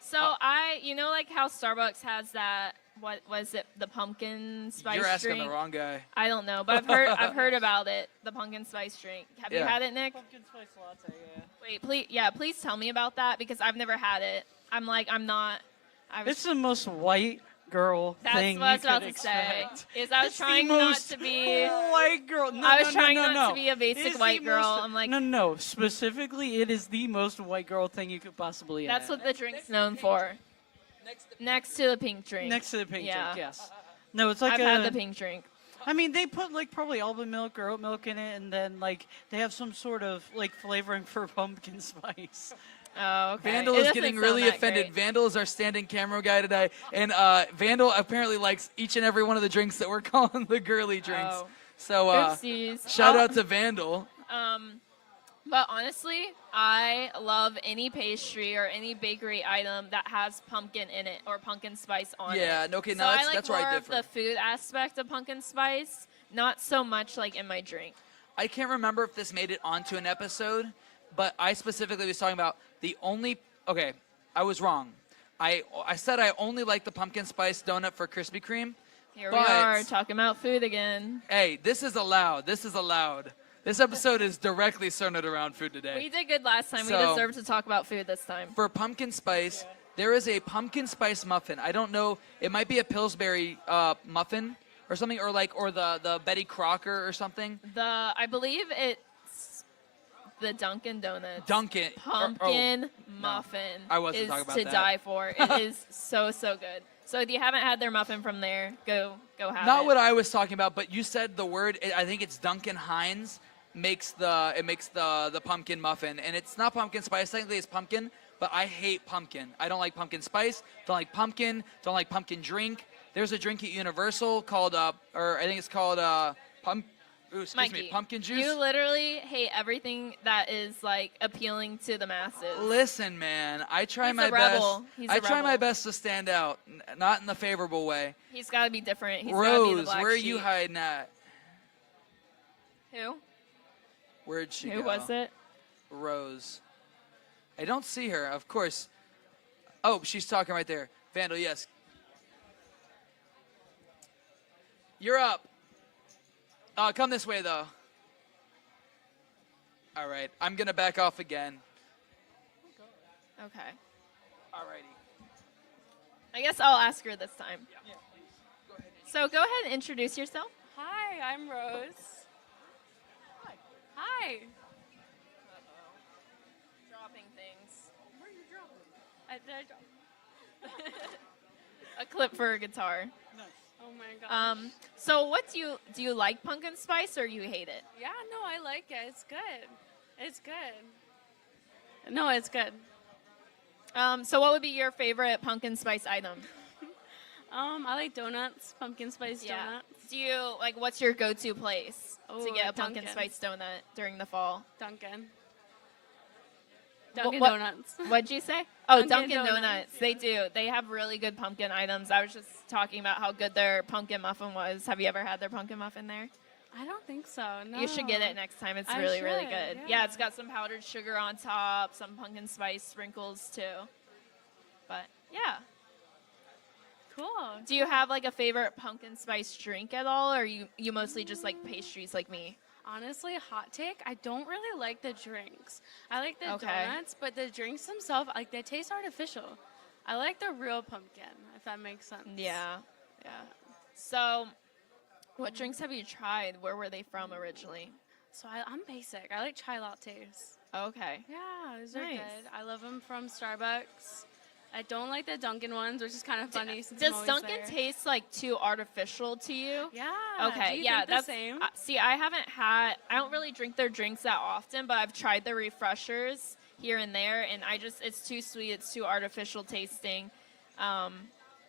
So like how Starbucks has that, what was it, the pumpkin spice You're asking drink? the wrong guy. I don't know, but I've heard about it, the pumpkin spice drink. Have you Yeah. had it, Nick? Pumpkin spice latte, yeah. Wait, please tell me about that because I've never had it. I'm not. It's the most white girl That's thing what I you was about could to say. expect. Is I was It's the trying not most to be. white girl. No, I was no, trying no, not no. to be a It basic is the white girl. most- I'm like, no. Specifically, it is the most white girl thing you could possibly that's have. what the drink's known for. Next to the pink drink. Next to the pink Yeah. drink, yes. No, it's like I've had the pink drink. I mean, they put like probably almond milk or oat milk in it, and then like they have some sort of like flavoring for pumpkin spice. Oh, okay. Vandal It is doesn't getting sound really that offended. great. Vandal is our standing camera guy today, and Vandal apparently likes each and every one of the drinks that we're calling the girly drinks. Oh. So Oopsies. shout Oh, out to Vandal. But honestly, I love any pastry or any bakery item that has pumpkin in it or pumpkin spice on it. Yeah, okay, So no, I like that's more where I of differ. the food aspect of pumpkin spice, not so much like in my drink. I can't remember if this made it onto an episode, but I specifically was talking about the only. Okay, I was wrong. I said I only like the pumpkin spice donut for Krispy Kreme. Here But- we are talking about food again. Hey, this is allowed. This is allowed. This episode is directly centered around food today. We did good last time. So- We deserve to talk about food this time. For pumpkin spice, there is a pumpkin spice muffin. I don't know. It might be a Pillsbury muffin or something, or the Betty Crocker or something. I believe it's the Dunkin' Donuts. Dunkin' Pumpkin muffin I wasn't is talking about to that. die for. It is so good. So if you haven't had their muffin from there, go have it. Not what I was talking about, but you said the word. I think it's Duncan Hines makes the pumpkin muffin, and it's not pumpkin spice. Technically, it's pumpkin, but I hate pumpkin. I don't like pumpkin spice. Don't like pumpkin. Don't like pumpkin drink. There's a drink at Universal called or I think it's called Mikey, pumpkin juice. You literally hate everything that is like appealing to the masses. Listen, man, I try He's my a rebel. best. He's a I try my rebel. best to stand out, not in the favorable way. He's got to be different. He's got to be the Rose, black where are sheep. you hiding at? Who? Where'd she Who go? was it? Rose. I don't see her, of course. Oh, she's talking right there. Vandal, yes. You're up. Come this way, though. All right. I'm going to back off again. Okay. Alrighty. I guess I'll ask her this time. So go ahead and introduce yourself. Hi, I'm Rose. Hi. Dropping things. Where are you dropping? Did I drop? A clip for a guitar. Oh my god. So what do you like pumpkin spice or you hate it? Yeah, no, I like it. It's good. It's good. No, it's good. So what would be your favorite pumpkin spice item? I like donuts, pumpkin spice donuts. Do you like what's your go-to place to Oh, get a pumpkin Dunkin'. spice donut during the fall? Dunkin'. Wh- Dunkin' what- Donuts. What'd you say? Oh, Dunkin' Dunkin' Donuts. Donuts. They do. They have really good pumpkin items. I was just talking about how good their pumpkin muffin was. Have you ever had their pumpkin muffin there? I don't think so. No. You should get it next time. It's I really, really should, good. yeah. Yeah, it's got some powdered sugar on top, some pumpkin spice sprinkles too. But yeah. Cool. Do you have like a favorite pumpkin spice drink at all, or you mostly just like pastries like me? Honestly, hot take, I don't really like the drinks. I like the Okay. donuts, but the drinks themselves, like they taste artificial. I like the real pumpkin, if that makes sense. Yeah. Yeah. So, what drinks have you tried? Where were they from originally? So I'm basic. I like chai lattes. Okay. Yeah, those are Nice. good. I love them from Starbucks. I don't like the Dunkin' ones, which is kind of funny. Since I'm Does always Dunkin' there. taste like too artificial to you? Yeah. Okay, Do you yeah, think that's the same. See, I don't really drink their drinks that often, but I've tried their refreshers here and there, and it's too sweet, it's too artificial tasting.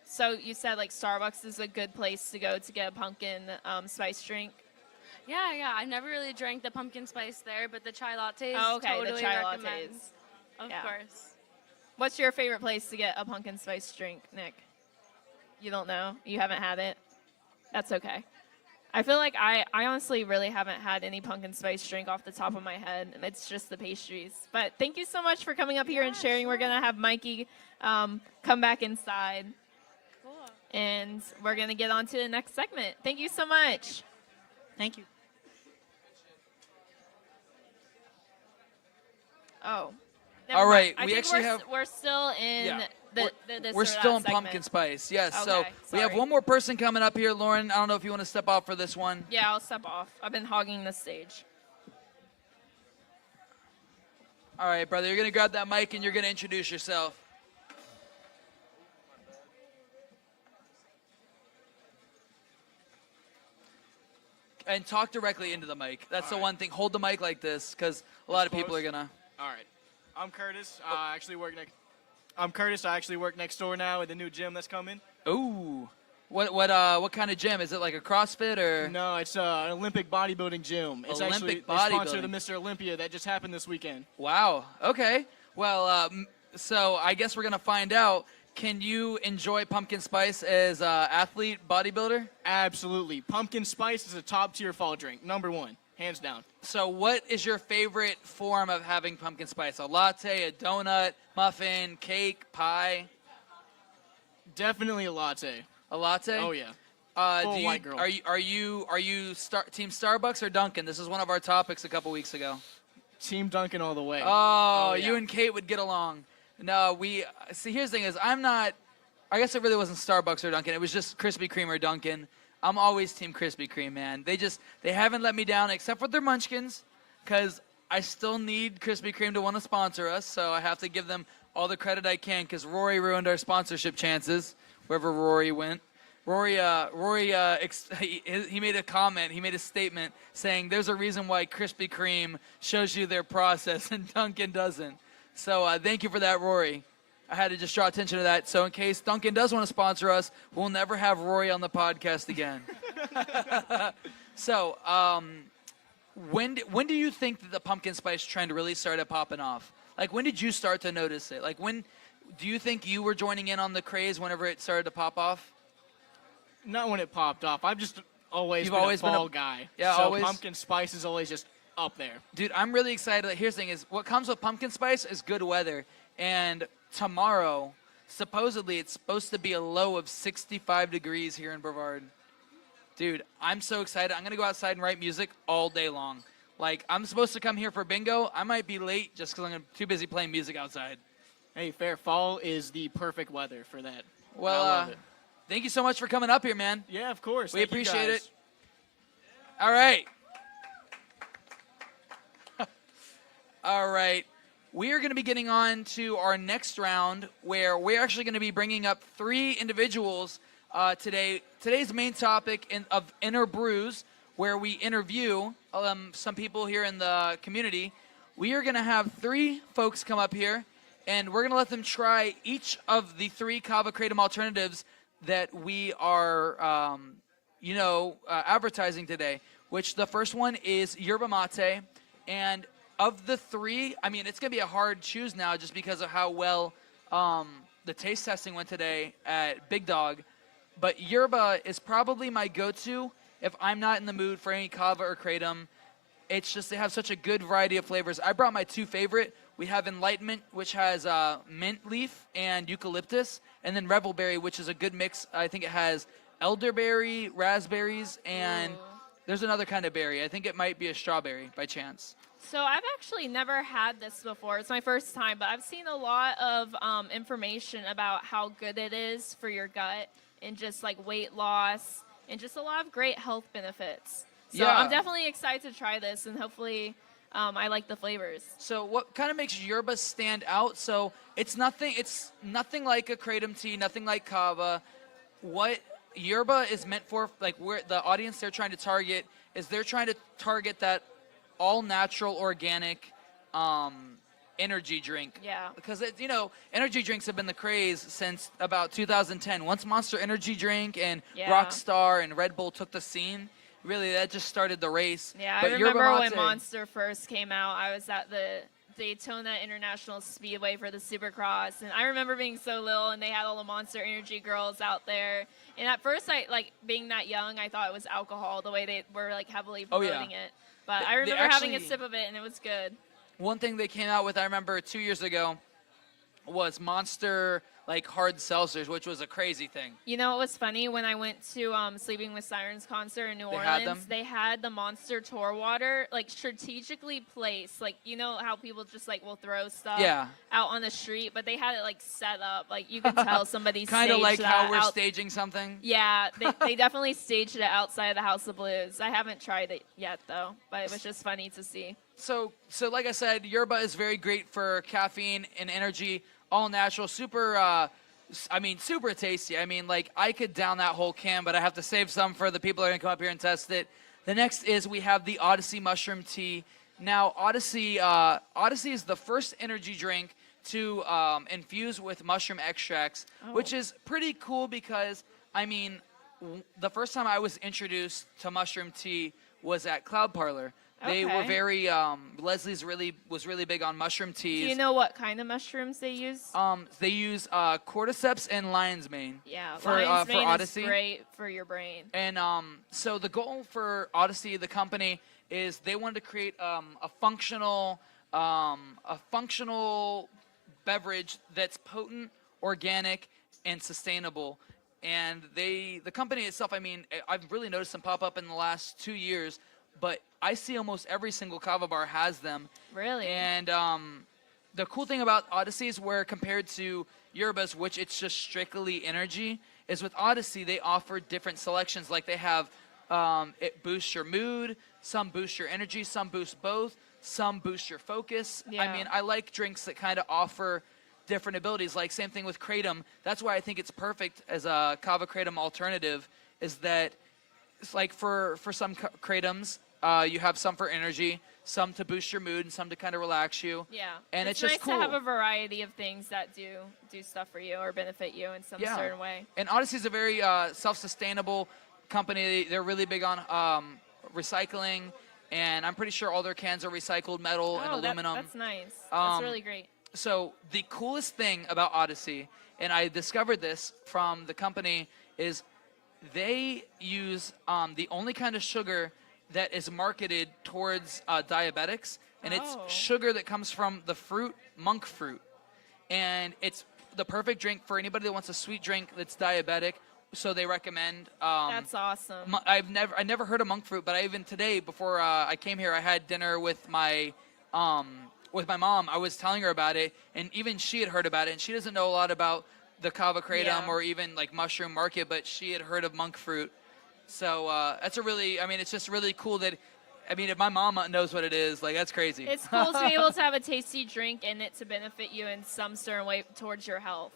So you said like Starbucks is a good place to go to get a pumpkin spice drink. Yeah, I never really drank the pumpkin spice there, but the chai lattes. Oh, okay, totally the chai recommend. lattes. Of Yeah. course. What's your favorite place to get a pumpkin spice drink, Nick? You don't know? You haven't had it? That's okay. I feel like I honestly really haven't had any pumpkin spice drink off the top of my head. It's just the pastries. But thank you so much for coming up here and sharing. Sure. We're going to have Mikey come back inside. Cool. And we're going to get on to the next segment. Thank you so much. Thank you. Oh. All right, I we think actually have- we're still in Yeah. this We're or still that in segment. pumpkin spice. Yes. So Okay, we have sorry. one more person coming up here, Lauren. I don't know if you want to step off for this one. Yeah, I'll step off. I've been hogging the stage. All right, brother. You're gonna grab that mic and you're gonna introduce yourself. And talk directly into the mic. That's the one thing. Hold the mic like this, because a lot of people are gonna. All right. I'm Curtis. I actually work next. I'm Curtis. I actually work next door now at the new gym that's coming. Ooh. What kind of gym? Is it like a CrossFit or? No, it's an Olympic bodybuilding gym. It's actually Olympic they sponsor bodybuilding. the Mr. Olympia that just happened this weekend. Wow. Okay. Well, so I guess we're gonna find out. Can you enjoy pumpkin spice as athlete bodybuilder? Absolutely. Pumpkin spice is a top tier fall drink. Number one, hands down. So what is your favorite form of having pumpkin spice? A latte, a donut, muffin, cake, pie? Definitely a latte. A latte? Oh yeah. Full Do you, white girl. Are you Team Starbucks or Dunkin'? This is one of our topics a couple weeks ago. Team Dunkin' all the way. Oh, yeah. you and Kate would get along. No, we see. Here's the thing: is I'm not. I guess it really wasn't Starbucks or Dunkin'. It was just Krispy Kreme or Dunkin'. I'm always Team Krispy Kreme, man. They haven't let me down except for their Munchkins, because I still need Krispy Kreme to want to sponsor us. So I have to give them all the credit I can, because Rory ruined our sponsorship chances wherever Rory went. Rory he made a comment. He made a statement saying there's a reason why Krispy Kreme shows you their process and Dunkin' doesn't. So thank you for that, Rory. I had to just draw attention to that. So in case Dunkin' does want to sponsor us, we'll never have Rory on the podcast again. So when do you think that the pumpkin spice trend really started popping off? Like, when did you start to notice it? Like, when do you think you were joining in on the craze whenever it started to pop off? Not when it popped off. I've just always You've been always a been a- fall guy. Yeah, so always. pumpkin spice is always just up there. Dude, I'm really excited. Here's the thing: is what comes with pumpkin spice is good weather. And tomorrow, supposedly, it's supposed to be a low of 65 degrees here in Brevard. Dude, I'm so excited. I'm gonna go outside and write music all day long. Like, I'm supposed to come here for bingo. I might be late just because I'm too busy playing music outside. Hey, fair. Fall is the perfect weather for that. Well, I love it. thank you so much for coming up here, man. Yeah, of course. We Thank you appreciate guys. it. All right. All right. We are going to be getting on to our next round, where we're actually going to be bringing up 3 individuals today. Today's main topic of Inner Brews, where we interview some people here in the community. We are going to have 3 folks come up here, and we're going to let them try each of the 3 kava kratom alternatives that we are, advertising today. Which the first one is yerba mate, and of the 3, I mean, it's going to be a hard choose now just because of how well the taste testing went today at Big Dog. But yerba is probably my go-to if I'm not in the mood for any kava or kratom. It's just they have such a good variety of flavors. I brought my 2 favorite. We have Enlightenment, which has mint leaf and eucalyptus, and then Revelberry, which is a good mix. I think it has elderberry, raspberries, and there's another kind of berry. I think it might be a strawberry by chance. So I've actually never had this before. It's my first time, but I've seen a lot of information about how good it is for your gut and just like weight loss and just a lot of great health benefits. So Yeah. I'm definitely excited to try this, and hopefully I like the flavors. So what kind of makes yerba stand out? So it's nothing like a kratom tea, nothing like kava. What yerba is meant for, like, where the audience they're trying to target is, they're trying to target that all natural organic energy drink. Yeah. Because energy drinks have been the craze since about 2010. Once Monster Energy drink and Yeah. Rockstar and Red Bull took the scene, really that just started the race. Yeah, But I yerba remember when mate- Monster first came out. I was at the Daytona International Speedway for the Supercross, and I remember being so little, and they had all the Monster Energy girls out there. And at first, I like being that young, I thought it was alcohol the way they were like heavily Oh, yeah. promoting it. But They- I they remember having a actually- sip of it, and it was good. One thing they came out with, I remember 2 years ago, was Monster like hard seltzers, which was a crazy thing. You know what was funny? When I went to Sleeping with Sirens concert in New They Orleans, had them? they had the Monster Tour water like strategically placed. Like, you know how people just like will throw stuff Yeah. out on the street, but they had it like set up. Like you could tell somebody Kind of staged like that how we're out. staging something. Yeah, they definitely staged it outside of the House of Blues. I haven't tried it yet though, but it was just funny to see. So like I said, yerba is very great for caffeine and energy, all natural, super super tasty. I mean, like, I could down that whole can, but I have to save some for the people that are going to come up here and test it. The next is we have the Odyssey Mushroom Tea. Now, Odyssey is the first energy drink to infuse with mushroom extracts, which is pretty cool because, I mean, the first time I was introduced to mushroom tea was at Cloud Parlor. They were Okay. very, Leslie's was really big on mushroom teas. Do you know what kind of mushrooms they use? They use cordyceps and lion's mane. Yeah, for lion's mane Odyssey. is great for your brain. And so the goal for Odyssey, the company, is they wanted to create a functional beverage that's potent, organic, and sustainable. And the company itself, I mean, I've really noticed them pop up in the last 2 years, but I see almost every single kava bar has them. Really? And the cool thing about Odyssey is where compared to yerbas, which it's just strictly energy, is with Odyssey they offer different selections. Like they have it boosts your mood, some boost your energy, some boost both, some boost your focus. I Yeah. mean, I like drinks that kind of offer different abilities. Like same thing with kratom. That's why I think it's perfect as a kava kratom alternative. Is that it's like for some kratoms, you have some for energy, some to boost your mood, and some to kind of relax you. Yeah, And it's it's just nice cool. to have a variety of things that do stuff for you or benefit you in some Yeah. certain way. And Odyssey's a very self-sustainable company. They're really big on recycling, and I'm pretty sure all their cans are recycled metal and aluminum. That's nice. Um, That's really great. So the coolest thing about Odyssey, and I discovered this from the company, is they use the only kind of sugar that is marketed towards diabetics, and it's Oh. sugar that comes from the fruit, monk fruit. And it's the perfect drink for anybody that wants a sweet drink that's diabetic, so they recommend. That's awesome. I never heard of monk fruit, but I even today, before I came here, I had dinner with my mom. I was telling her about it, and even she had heard about it, and she doesn't know a lot about the kava kratom Yeah. or even like mushroom market, but she had heard of monk fruit. So that's it's just really cool that, if my mom knows what it is, like that's crazy. It's cool to be able to have a tasty drink and it to benefit you in some certain way towards your health.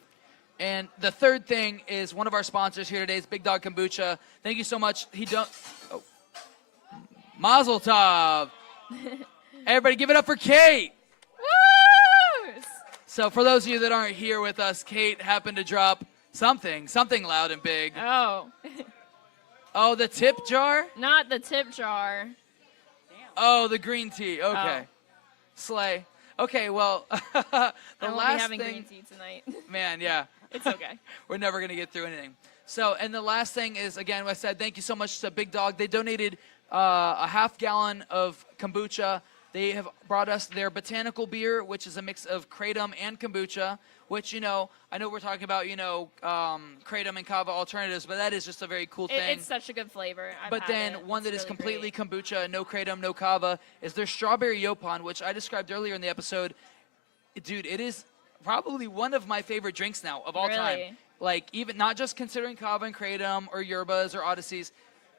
And the third thing is one of our sponsors here today is Big Dog Kombucha. Thank you so much. Mazel tov. Everybody give it up for Kate. Woo! So for those of you that aren't here with us, Kate happened to drop something loud and big. Oh, Oh, the tip jar? not the tip jar. Oh, the green tea. Okay. Oh. Slay. Okay, well, I the won't be last having thing, green tea tonight. man, yeah. It's okay. We're never going to get through anything. So, and the last thing is, again, I said thank you so much to Big Dog. They donated a half gallon of kombucha. They have brought us their botanical beer, which is a mix of kratom and kombucha, which, I know we're talking about, kratom and kava alternatives, but that is just a very cool thing. It's such a good flavor. I've But had then it. one that It's is really completely great. kombucha, no kratom, no kava, is their strawberry yopon, which I described earlier in the episode. Dude, it is probably one of my favorite drinks now of all time. Really? Like, even not just considering kava and kratom or yerbas or odysseys,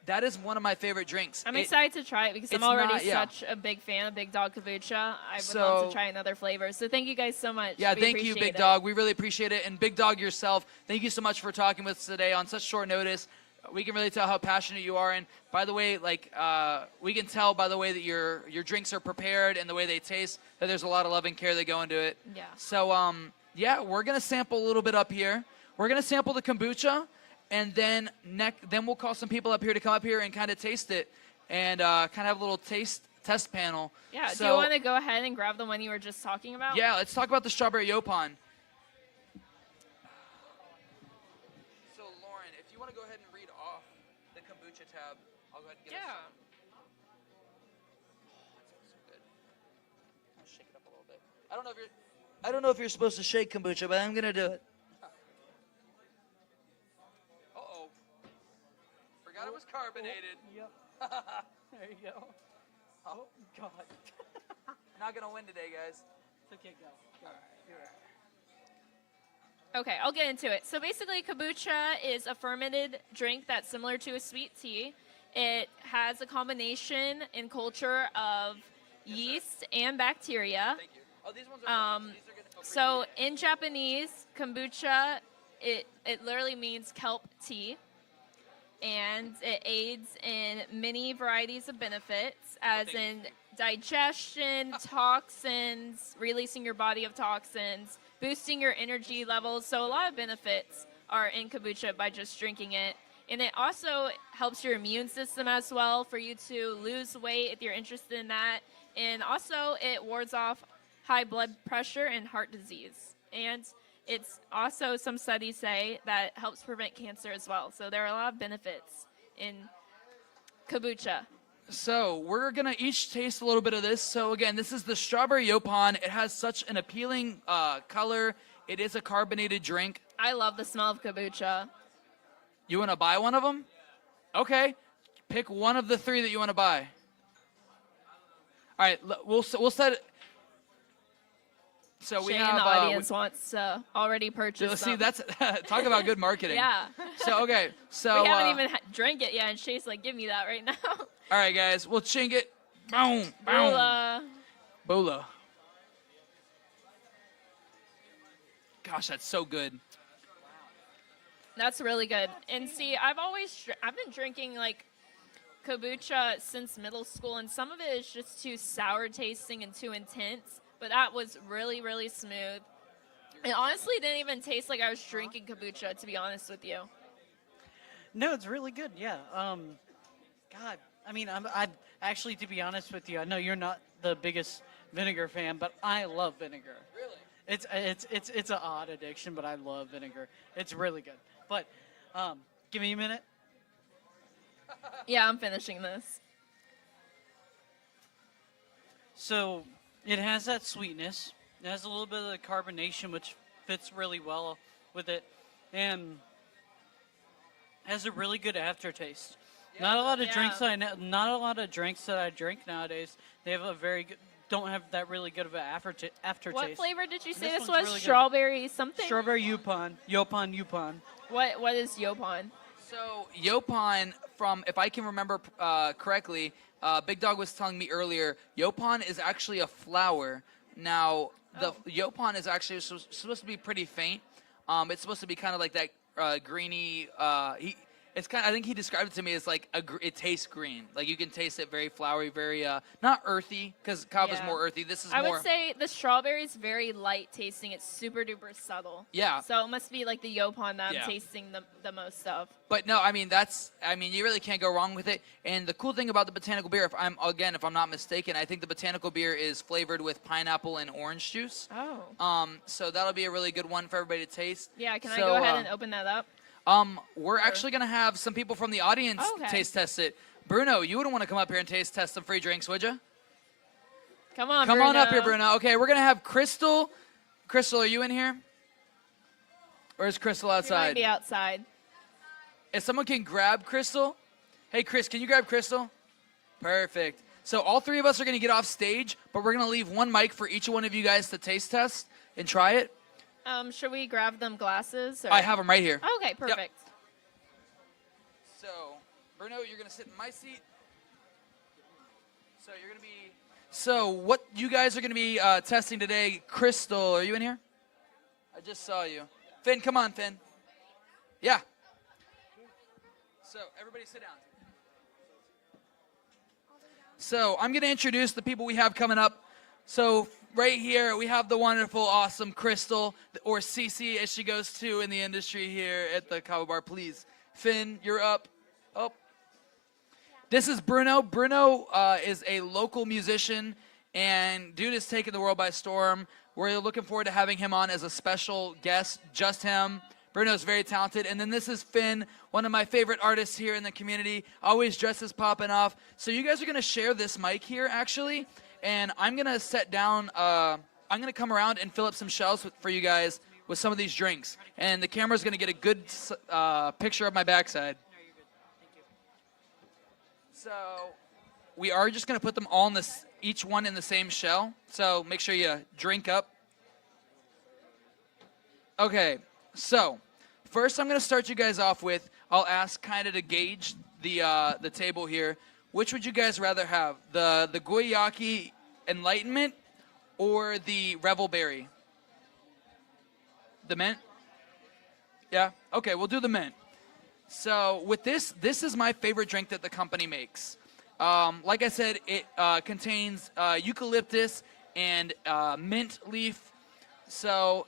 that is one of my favorite drinks. I'm excited to try it because I'm it's already not- yeah. such a big fan of Big Dog Kombucha. I would So- love to try another flavor. So thank you guys so much. Yeah, We thank you, appreciate Big it. Dog. We really appreciate it. And Big Dog yourself, thank you so much for talking with us today on such short notice. We can really tell how passionate you are. And by the way, we can tell by the way that your drinks are prepared and the way they taste that there's a lot of love and care that go into it. Yeah. So, we're going to sample a little bit up here. We're going to sample the kombucha. and then we'll call some people up here to come up here and kind of taste it, and kind of have a little test panel. Yeah, So, do you want to go ahead and grab the one you were just talking about? Yeah, let's talk about the strawberry Yopon. So, Lauren, if you want to go ahead and read off the kombucha tab, I'll go ahead and get Yeah. us. I'll shake it up a little bit. I don't know if you're supposed to shake kombucha, but I'm gonna do it. Uh-oh. Forgot it was carbonated. Yep. There you go. Oh, God. Not gonna win today, guys. It's okay, go. Okay, I'll get into it. So basically, kombucha is a fermented drink that's similar to a sweet tea. It has a combination in culture of yeast and bacteria. Thank you. Oh, these ones are fine. These are good. Oh, So in Japanese, kombucha, it literally means kelp tea, and it aids in many varieties of benefits, as in digestion, toxins, releasing your body of toxins, boosting your energy levels. So a lot of benefits are in kombucha by just drinking it. And it also helps your immune system as well, for you to lose weight if you're interested in that. And also it wards off high blood pressure and heart disease. And it's also, some studies say, that it helps prevent cancer as well. So there are a lot of benefits in kombucha. So we're going to each taste a little bit of this. So again, this is the strawberry Yopon. It has such an appealing color. It is a carbonated drink. I love the smell of kombucha. You want to buy one of them? Okay. Pick one of the three that you want to buy. All right, we'll set it. So we Shane, have the audience wants to already purchase see, them. that's talk about good marketing. Yeah. So okay, so we haven't even drank it yet, and Shane's like, give me that right now. all right, guys, we'll chink it. Boom, boom. Bola. Gosh, that's so good. That's really good. And see, I've been drinking like kombucha since middle school, and some of it is just too sour tasting and too intense. But that was really, really smooth. It honestly didn't even taste like I was drinking kombucha, to be honest with you. No, it's really good. Yeah. God, I mean, I actually, to be honest with you, I know you're not the biggest vinegar fan, but I love vinegar. Really? It's an odd addiction, but I love vinegar. It's really good. But give me a minute. Yeah, I'm finishing this. So it has that sweetness. It has a little bit of the carbonation, which fits really well with it, and has a really good aftertaste. Not a lot of drinks that I drink nowadays. They have a very good. Don't have that really good of an aftertaste. What flavor did you say this one's was? really good. Strawberry something? Strawberry Yopon. Yopon. What is Yopon? So Yopon, from if I can remember correctly, Big Dog was telling me earlier, Yopon is actually a flower. Now the Yopon is actually supposed to be pretty faint. It's supposed to be kind of like that greeny. It's kind. I think he described it to me as like it tastes green. Like you can taste it, very flowery, very not earthy, because kava is more earthy. This is I more. would say the strawberry is very light tasting. It's super duper subtle. Yeah. So it must be like the Yopon that I'm tasting the most of. But no, I mean you really can't go wrong with it. And the cool thing about the botanical beer, if I'm not mistaken, I think the botanical beer is flavored with pineapple and orange juice. Oh. So that'll be a really good one for everybody to taste. Yeah. Can I go ahead and open that up? We're actually going to have some people from the audience taste test it. Bruno, you wouldn't want to come up here and taste test some free drinks, would you? Come on, Come Bruno. on up here, Bruno. Okay, we're going to have Crystal. Crystal, are you in here? Or is Crystal She outside? might be outside. If someone can grab Crystal. Hey, Chris, can you grab Crystal? Perfect. So all three of us are going to get off stage, but we're going to leave one mic for each one of you guys to taste test and try it. Should we grab them glasses? Or? I have them right here. Okay, perfect. Yep. So, Bruno, you're going to sit in my seat. So you're going to be... So what you guys are going to be testing today, Crystal, are you in here? I just saw you. Finn, come on, Finn. Yeah. So everybody sit down. So I'm going to introduce the people we have coming up. So right here, we have the wonderful, awesome Crystal, or Cece, as she goes to in the industry here at the Kava Bar. Please Finn, you're up. Oh. This is Bruno. Bruno is a local musician, and dude is taking the world by storm. We're looking forward to having him on as a special guest, just him. Bruno's very talented. And then this is Finn, one of my favorite artists here in the community, always dresses popping off. So you guys are going to share this mic here, actually, and I'm going to set down, I'm going to come around and fill up some shelves for you guys with some of these drinks. And the camera's going to get a good picture of my backside. So we are just going to put them all in this, each one in the same shell. So make sure you drink up. Okay, so first I'm going to start you guys off with, I'll ask kind of to gauge the table here. Which would you guys rather have, the Guayaki Enlightenment or the Revel Berry? The mint? Yeah? Okay, we'll do the mint. So with this is my favorite drink that the company makes. Like I said, it contains eucalyptus and mint leaf. So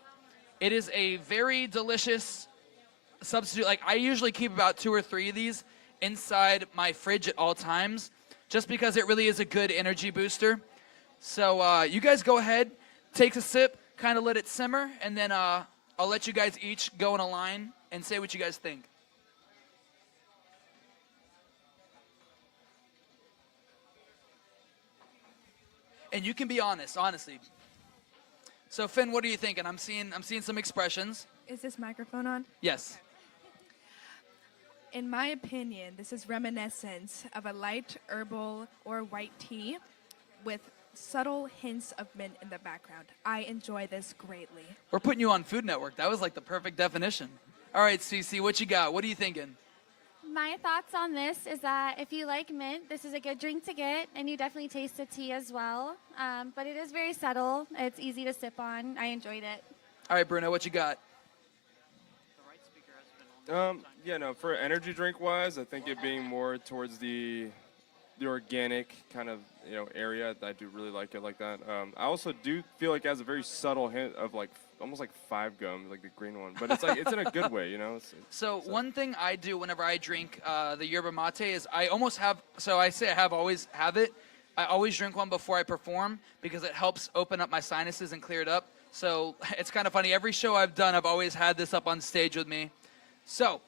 it is a very delicious substitute. Like, I usually keep about 2 or 3 of these inside my fridge at all times, just because it really is a good energy booster. So you guys go ahead, take a sip, kind of let it simmer, and then I'll let you guys each go in a line and say what you guys think. And you can be honest, honestly. So Finn, what are you thinking? I'm seeing some expressions. Is this microphone on? Yes. In my opinion, this is reminiscent of a light herbal or white tea with subtle hints of mint in the background. I enjoy this greatly. We're putting you on Food Network. That was like the perfect definition. All right, Cece, what you got? What are you thinking? My thoughts on this is that if you like mint, this is a good drink to get, and you definitely taste the tea as well. But it is very subtle. It's easy to sip on. I enjoyed it. All right, Bruno, what you got? Yeah, no, for energy drink wise, I think it being more towards the organic kind of area. I do really like it like that. I also do feel like it has a very subtle hint of like almost like 5 gum, like the green one, but it's like it's in a good way, So one thing I do whenever I drink the yerba mate is I almost have. So I say always have it. I always drink one before I perform because it helps open up my sinuses and clear it up. So it's kind of funny. Every show I've done, I've always had this up on stage with me. So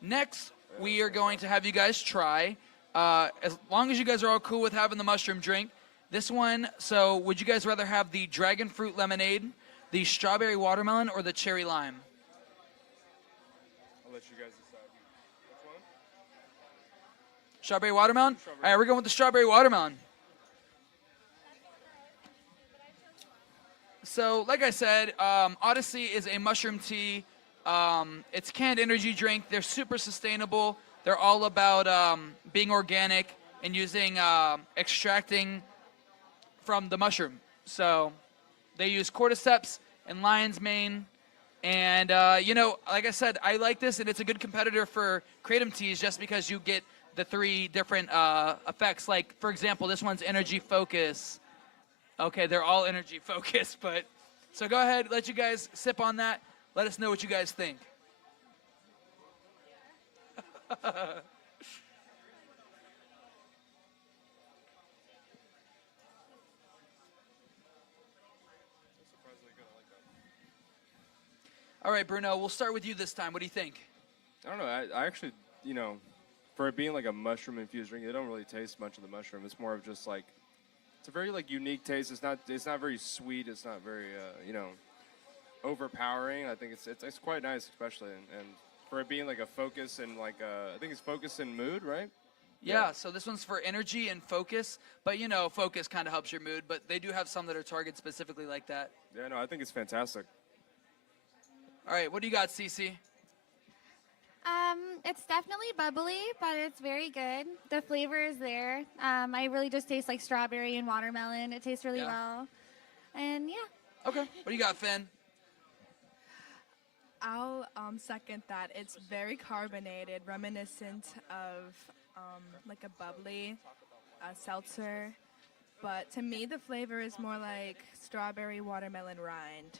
next, we are going to have you guys try. As long as you guys are all cool with having the mushroom drink, this one. So would you guys rather have the dragon fruit lemonade, the strawberry watermelon, or the cherry lime? I'll let you guys decide. Which one? Strawberry watermelon? All right, we're going with the strawberry watermelon. So, like I said, Odyssey is a mushroom tea. It's canned energy drink. They're super sustainable. They're all about being organic and using extracting from the mushroom. So they use cordyceps and lion's mane. And, like I said, I like this, and it's a good competitor for kratom teas just because you get the 3 different effects. Like, for example, this one's energy focus. Okay, they're all energy focused, but so go ahead, let you guys sip on that. Let us know what you guys think. All right, Bruno, we'll start with you this time. What do you think? I don't know. I actually, for it being like a mushroom infused drink, it don't really taste much of the mushroom. It's more of just like, it's a very like unique taste. It's not very sweet. It's not very, overpowering. I think it's quite nice, especially and for it being like a focus and like I think it's focus and mood, right? Yeah, so this one's for energy and focus, but focus kind of helps your mood, but they do have some that are targeted specifically like that. Yeah, no, I think it's fantastic. All right, what do you got, Cece? It's definitely bubbly, but it's very good. The flavor is there. I really just taste like strawberry and watermelon. It tastes really well. And yeah. Okay. What do you got, Finn? I'll second that. It's very carbonated, reminiscent of like a bubbly seltzer. But to me, the flavor is more like strawberry watermelon rind.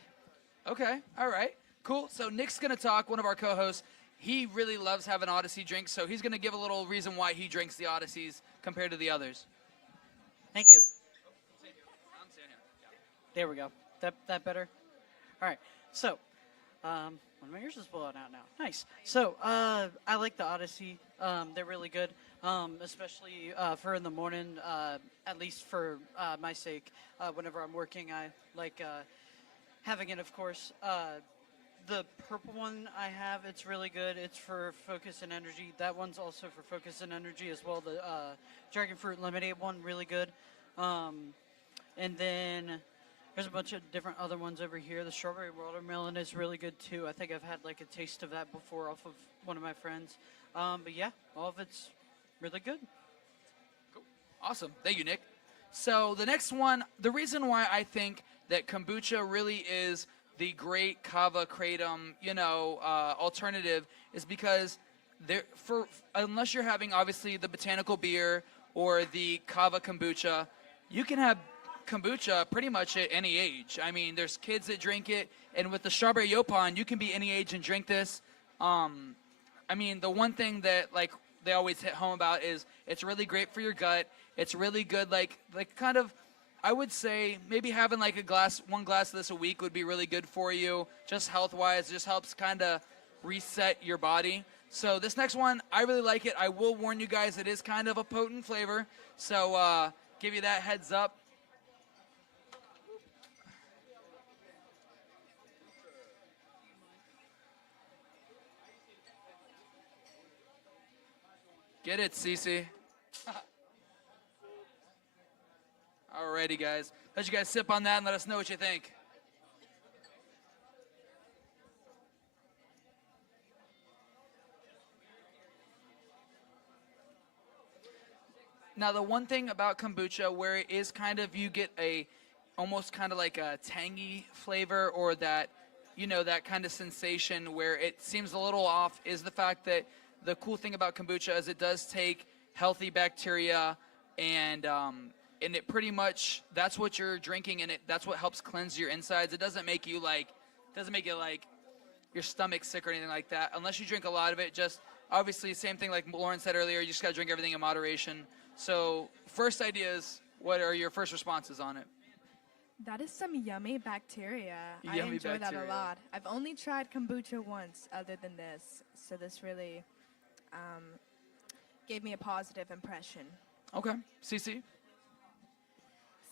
Okay. All right. Cool. So Nick's going to talk, one of our co-hosts. he really loves having Odyssey drinks, so he's going to give a little reason why he drinks the Odysseys compared to the others. Thank you. There we go. That better? All right. So, one of my ears is blowing out now. Nice. So, I like the Odyssey. They're really good, especially for in the morning, at least for my sake. Whenever I'm working, I like having it, of course. The purple one I have, it's really good. It's for focus and energy. That one's also for focus and energy as well. The dragon fruit lemonade one, really good. And then there's a bunch of different other ones over here. The strawberry watermelon is really good too. I think I've had like a taste of that before off of one of my friends. But yeah, all of it's really good. Cool. Awesome. Thank you, Nick. So the next one, the reason why I think that kombucha really is the great kava kratom, alternative is because unless you're having obviously the botanical beer or the kava kombucha, you can have kombucha pretty much at any age. I mean, there's kids that drink it, and with the strawberry yopon, you can be any age and drink this. I mean, the one thing that like they always hit home about is it's really great for your gut. It's really good, like kind of. I would say maybe having like one glass of this a week would be really good for you, just health-wise. It just helps kind of reset your body. So this next one, I really like it. I will warn you guys, it is kind of a potent flavor. So give you that heads up. Get it, Cece. Alrighty, guys. Let you guys sip on that and let us know what you think. Now, the one thing about kombucha where it is kind of, you get almost kind of like a tangy flavor or that, that kind of sensation where it seems a little off is the fact that the cool thing about kombucha is it does take healthy bacteria and it pretty much, that's what you're drinking, and that's what helps cleanse your insides. It doesn't make you like your stomach sick or anything like that, unless you drink a lot of it. Just obviously, same thing like Lauren said earlier, you just gotta drink everything in moderation. So, first ideas, what are your first responses on it? That is some yummy bacteria. I Yummy enjoy that bacteria. a lot. I've only tried kombucha once other than this, so this really gave me a positive impression. Okay. Cece?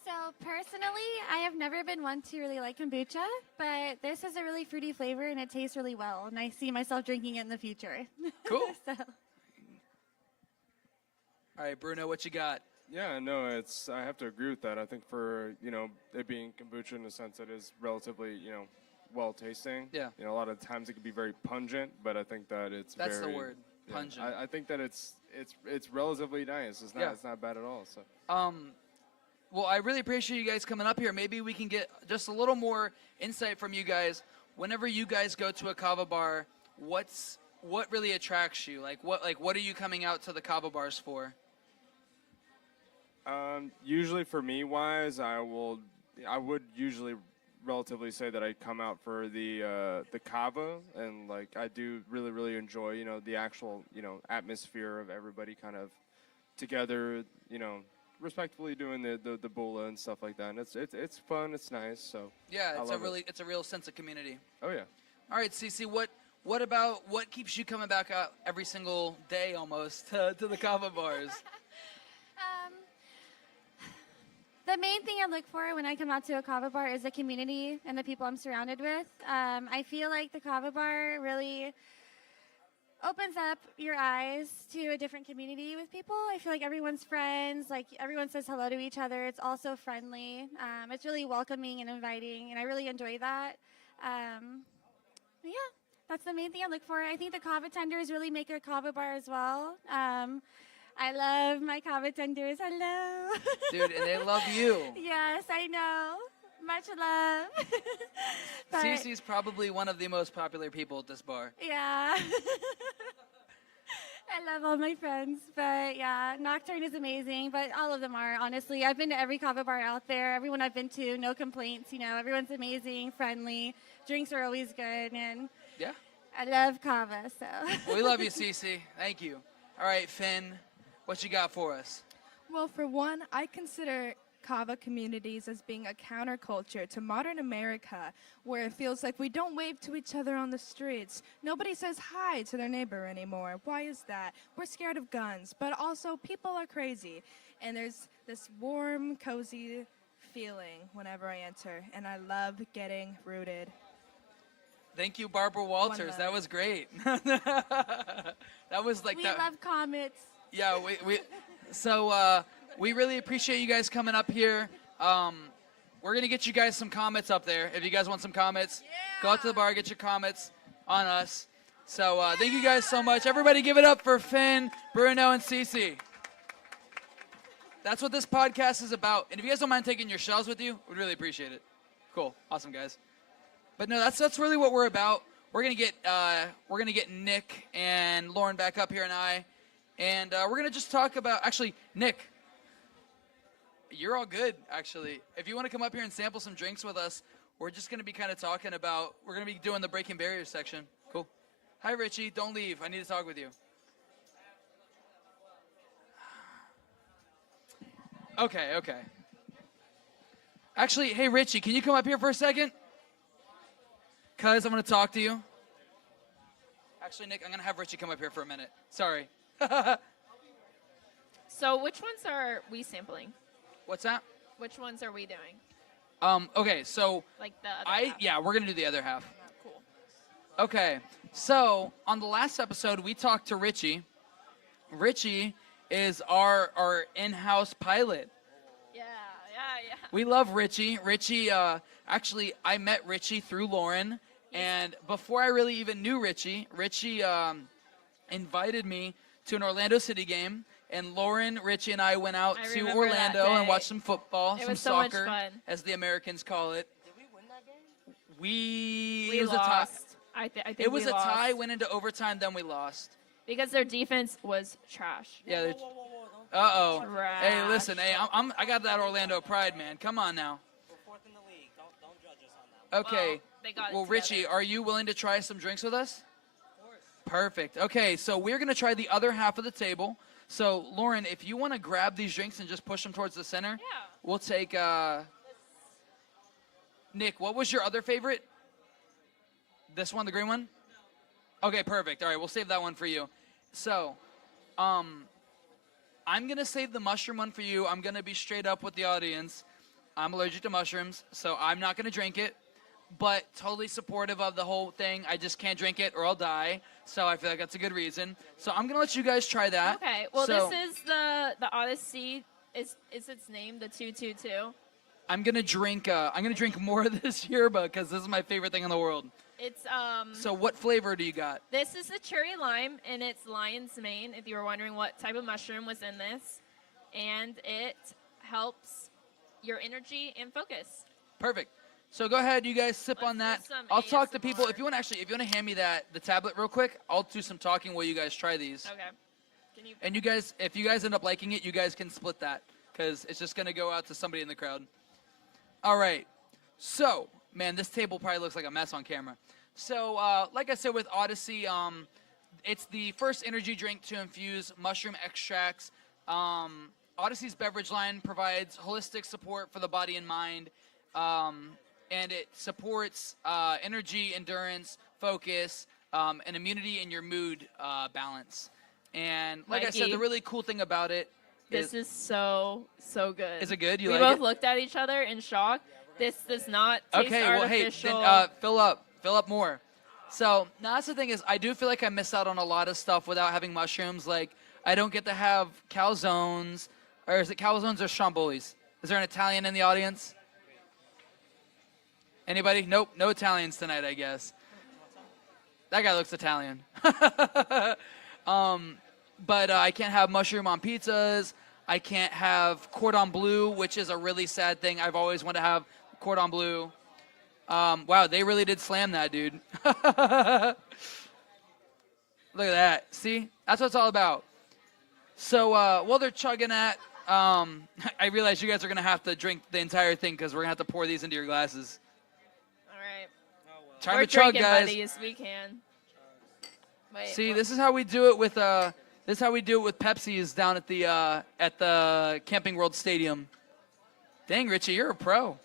So personally, I have never been one to really like kombucha, but this has a really fruity flavor and it tastes really well, and I see myself drinking it in the future. Cool. So. All right, Bruno, what you got? Yeah, no, I have to agree with that. I think for, it being kombucha in the sense that it is relatively, well tasting. Yeah. A lot of times it can be very pungent, but I think that it's That's very, the word, pungent. I think that it's relatively nice. It's not bad at all. So. Well, I really appreciate you guys coming up here. Maybe we can get just a little more insight from you guys. Whenever you guys go to a kava bar, what really attracts you? What are you coming out to the kava bars for? Usually for me wise, I would usually relatively say that I come out for the kava, and like I do really, really enjoy, the actual, atmosphere of everybody kind of together, respectfully doing the bula and stuff like that. And it's fun, it's nice. So yeah, it's a real sense of community. Oh yeah. All right, Cece, what keeps you coming back out every single day almost to the kava bars? The main thing I look for when I come out to a kava bar is the community and the people I'm surrounded with. I feel like the kava bar really opens up your eyes to a different community with people. I feel like everyone's friends, like everyone says hello to each other. It's also friendly. It's really welcoming and inviting, and I really enjoy that. Yeah, that's the main thing I look for. I think the kava tenders really make a kava bar as well. I love my kava tenders. Hello. Dude, and they love you. Yes, I know. Much love. But, Cece's probably one of the most popular people at this bar. yeah. I love all my friends. But yeah, Nocturne is amazing. But all of them are, honestly. I've been to every kava bar out there. Everyone I've been to, no complaints. You know, everyone's amazing, friendly. Drinks are always good. And yeah. I love kava, so. Well, we love you, Cece. Thank you. All right, Finn, what you got for us? Well, for one, I consider kava communities as being a counterculture to modern America, where it feels like we don't wave to each other on the streets. Nobody says hi to their neighbor anymore. Why is that? We're scared of guns, but also people are crazy. And there's this warm, cozy feeling whenever I enter, and I love getting rooted. Thank you, Barbara Walters. That was great. That was like we that. love comets. Yeah, we really appreciate you guys coming up here. We're gonna get you guys some comments up there. If you guys want some comments, go out to the bar, get your comments on us. So thank you guys so much. Everybody, give it up for Finn, Bruno, and Cece. That's what this podcast is about. And if you guys don't mind taking your shells with you, we'd really appreciate it. Cool, awesome, guys. But no, that's really what we're about. We're gonna get Nick and Lauren back up here, and we're gonna just talk about. Actually, Nick, you're all good. Actually, if you want to come up here and sample some drinks with us, we're just gonna be kind of talking about. We're gonna be doing the breaking barriers section. Cool. Hi, Richie. Don't leave. I need to talk with you. Okay. Actually, hey, Richie, can you come up here for a second? Cuz I'm going to talk to you. Actually, Nick, I'm going to have Richie come up here for a minute. Sorry. So which ones are we sampling? What's that? Which ones are we doing? Okay, so Like the other half. we're going to do the other half. Cool. Okay, so on the last episode, we talked to Richie. Richie is our in-house pilot. Yeah. We love Richie. Richie, actually, I met Richie through Lauren. And before I really even knew Richie invited me to an Orlando City game. And Lauren, Richie, and I went out to Orlando and watched some football, some soccer, as the Americans call it. Did we win that game? We lost. I think it was we a lost. tie, went into overtime, then we lost. Because their defense was trash. Yeah. Uh-oh. Trash. Hey, listen. Hey, I got that Orlando pride, man. Come on now. We're fourth in the league. Don't judge us on that. Okay. They got it Well, together. Richie, are you willing to try some drinks with us? Of course. Perfect. Okay, so we're going to try the other half of the table. So, Lauren, if you want to grab these drinks and just push them towards the center, we'll take Nick, what was your other favorite? This one, the green one? Okay, perfect. All right, we'll save that one for you. So, I'm going to save the mushroom one for you. I'm going to be straight up with the audience. I'm allergic to mushrooms, so I'm not going to drink it, but totally supportive of the whole thing. I just can't drink it or I'll die, so I feel like that's a good reason. So I'm going to let you guys try that. Okay, well, this is the Odyssey. Is its name the 222? I'm going to drink more of this yerba because this is my favorite thing in the world. It's So what flavor do you got? This is the cherry lime, and it's lion's mane, if you were wondering what type of mushroom was in this. And it helps your energy and focus. Perfect. So go ahead, you guys sip on that. some I'll talk to ASMR. people. If you want to hand me the tablet real quick, I'll do some talking while you guys try these. Okay. Can you? And you guys, if you guys end up liking it, you guys can split that because it's just going to go out to somebody in the crowd. All right. So, man, this table probably looks like a mess on camera. So, like I said with Odyssey, it's the first energy drink to infuse mushroom extracts. Odyssey's beverage line provides holistic support for the body and mind, and it supports energy, endurance, focus, and immunity and your mood balance. And like I said, Mikey, the really cool thing about it This is so good. Is it good? You we like both it? looked at each other in shock. This does not taste Okay, well, hey, artificial. then fill up more. So, now that's the thing is, I do feel like I miss out on a lot of stuff without having mushrooms. Like, I don't get to have calzones, or is it calzones or chambolis? Is there an Italian in the audience? Anybody? Nope, no Italians tonight, I guess. That guy looks Italian. But I can't have mushroom on pizzas. I can't have cordon bleu, which is a really sad thing. I've always wanted to have cordon bleu. Wow, they really did slam that, dude. Look at that. See? That's what it's all about. So while they're chugging that, I realize you guys are going to have to drink the entire thing because we're going to have to pour these into your glasses. All right. Time We're to chug, drinking guys. buddies. We can. Wait, See, this is how we do it with Pepsi is down at the Camping World Stadium. Dang, Richie, you're a pro.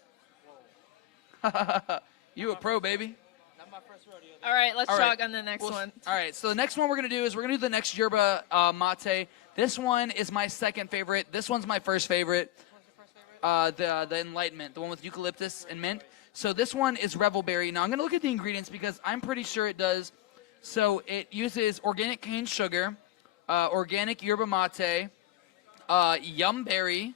You a pro, baby. All right, let's All right. shotgun the next one. All right, so the next one we're going to do is we're going to do the next yerba mate. This one is my second favorite. This one's my first favorite. The Enlightenment, the one with eucalyptus and mint. So this one is Revelberry. Now I'm going to look at the ingredients because I'm pretty sure it does. So it uses organic cane sugar, organic yerba mate, yum berry,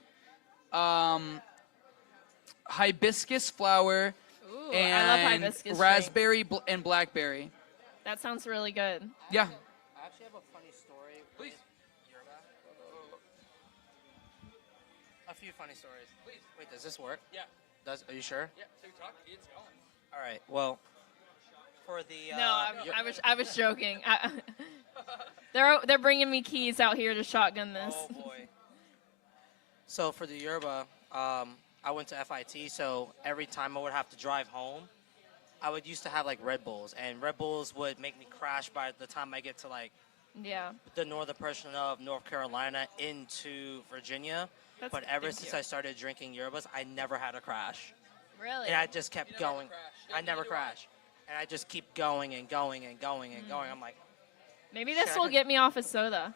hibiscus flower, Ooh, I love and hibiscus raspberry and blackberry. That sounds really good. Yeah. I actually have a funny story. Please. A few funny stories. Please. Wait, does this work? Yeah. Are you sure? Yeah. TikTok, it's going. All right. Well, for the No, I was joking. They're bringing me keys out here to shotgun this. Oh boy. So for the yerba, I went to FIT, so every time I would have to drive home, I would used to have like Red Bulls, and Red Bulls would make me crash by the time I get to like Yeah. the northern portion of North Carolina into Virginia. That's But ever thank since you. I started drinking yerbas, I never had a crash. Really? And I just kept going. I never crash. And I just keep going and going and going and going. I'm like, Maybe this Shit. will get me off of soda.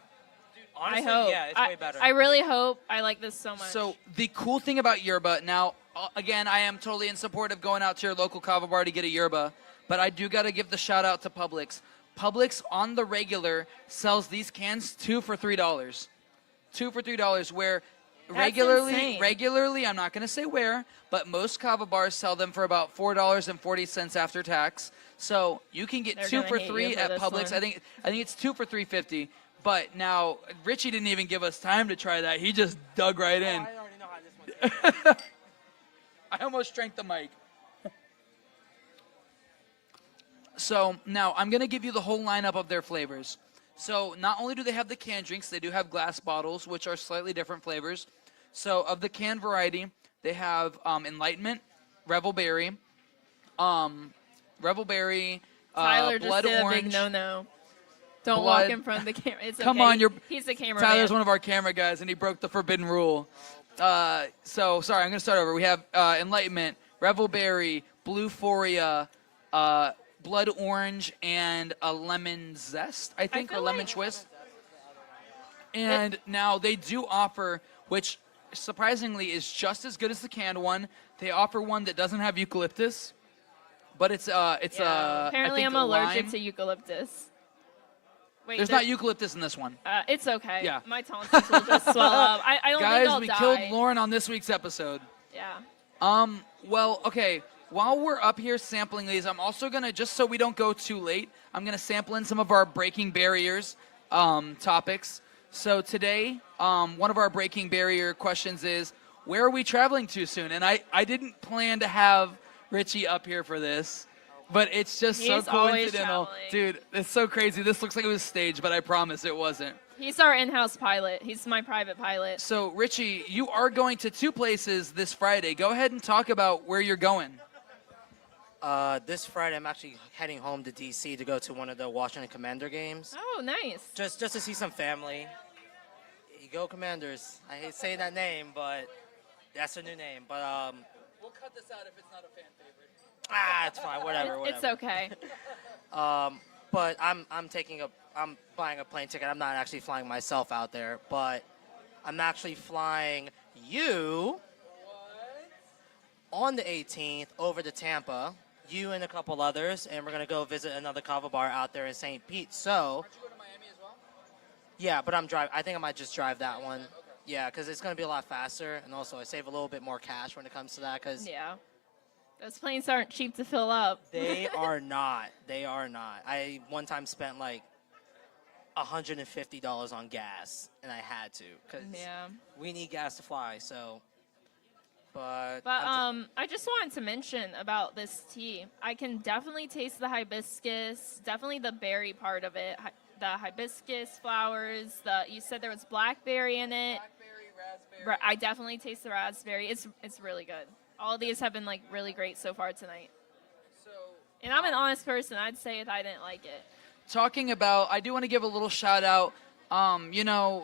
honestly, I hope. yeah, it's way better. I really hope I like this so much. So the cool thing about yerba, now, again, I am totally in support of going out to your local kava bar to get a yerba, but I do got to give the shout out to Publix. Publix on the regular sells these cans 2 for $3. 2 for $3, where That's insane. regularly, I'm not going to say where, but most kava bars sell them for about $4.40 after tax. So you can get They're 2 gonna for hate $3 you for at this Publix. one. I think it's 2 for $3.50. But now Richie didn't even give us time to try that. He just dug right in. I already know how this one tastes. I almost drank the mic. So now I'm going to give you the whole lineup of their flavors. So not only do they have the canned drinks, they do have glass bottles, which are slightly different flavors. So of the canned variety, they have Enlightenment, Revelberry, Tyler just Blood did Orange. a big no-no. Don't Blood- walk in front of the camera. It's Come okay. on, He's the camera Tyler's man. one of our camera guys, and he broke the forbidden rule. So sorry, I'm going to start over. We have Enlightenment, Revelberry, Bluephoria, Blood Orange, and a lemon zest, I think, or feel lemon like- twist. And now they do offer, which surprisingly is just as good as the canned one. They offer one that doesn't have eucalyptus, but it's Yeah. I Apparently, think I'm a allergic lime. to eucalyptus. Wait, There's not eucalyptus in this one. It's okay. Yeah. My tonsils will just swell up. I don't think Guys, I'll we die. killed Lauren on this week's episode. Yeah. Well, okay. While we're up here sampling these, I'm also gonna, just so we don't go too late, I'm gonna sample in some of our breaking barriers topics. So today, one of our breaking barrier questions is, where are we traveling to soon? And I didn't plan to have Richie up here for this, but it's just so He's always coincidental. traveling. Dude, it's so crazy. This looks like it was staged, but I promise it wasn't. He's our in-house pilot. He's my private pilot. So, Richie, you are going to 2 places this Friday. Go ahead and talk about where you're going. This Friday, I'm actually heading home to D.C. to go to one of the Washington Commander games. Oh, nice. Just to see some family. You go Commanders. I hate saying that name, but that's a new name. But We'll cut this out if it's not a fan favorite. it's fine. Whatever. It's okay. But I'm buying a plane ticket. I'm not actually flying myself out there, but I'm actually flying you on the 18th over to Tampa. You and a couple others, and we're gonna go visit another kava bar out there in St. Pete. So, Aren't you going to Miami as well? yeah, but I'm driving. I think I might just drive that one. Yeah, because it's gonna be a lot faster, and also I save a little bit more cash when it comes to that. Because Yeah. Those planes aren't cheap to fill up. they are not. They are not. I one time spent like $150 on gas, and I had to because Yeah. we need gas to fly. So, but I just wanted to mention about this tea. I can definitely taste the hibiscus, definitely the berry part of it. The hibiscus flowers. You said there was blackberry in it. Blackberry, raspberry. I definitely taste the raspberry. It's really good. All of these have been like really great so far tonight. So, And I'm an honest person. I'd say if I didn't like it. talking about, I do want to give a little shout out. The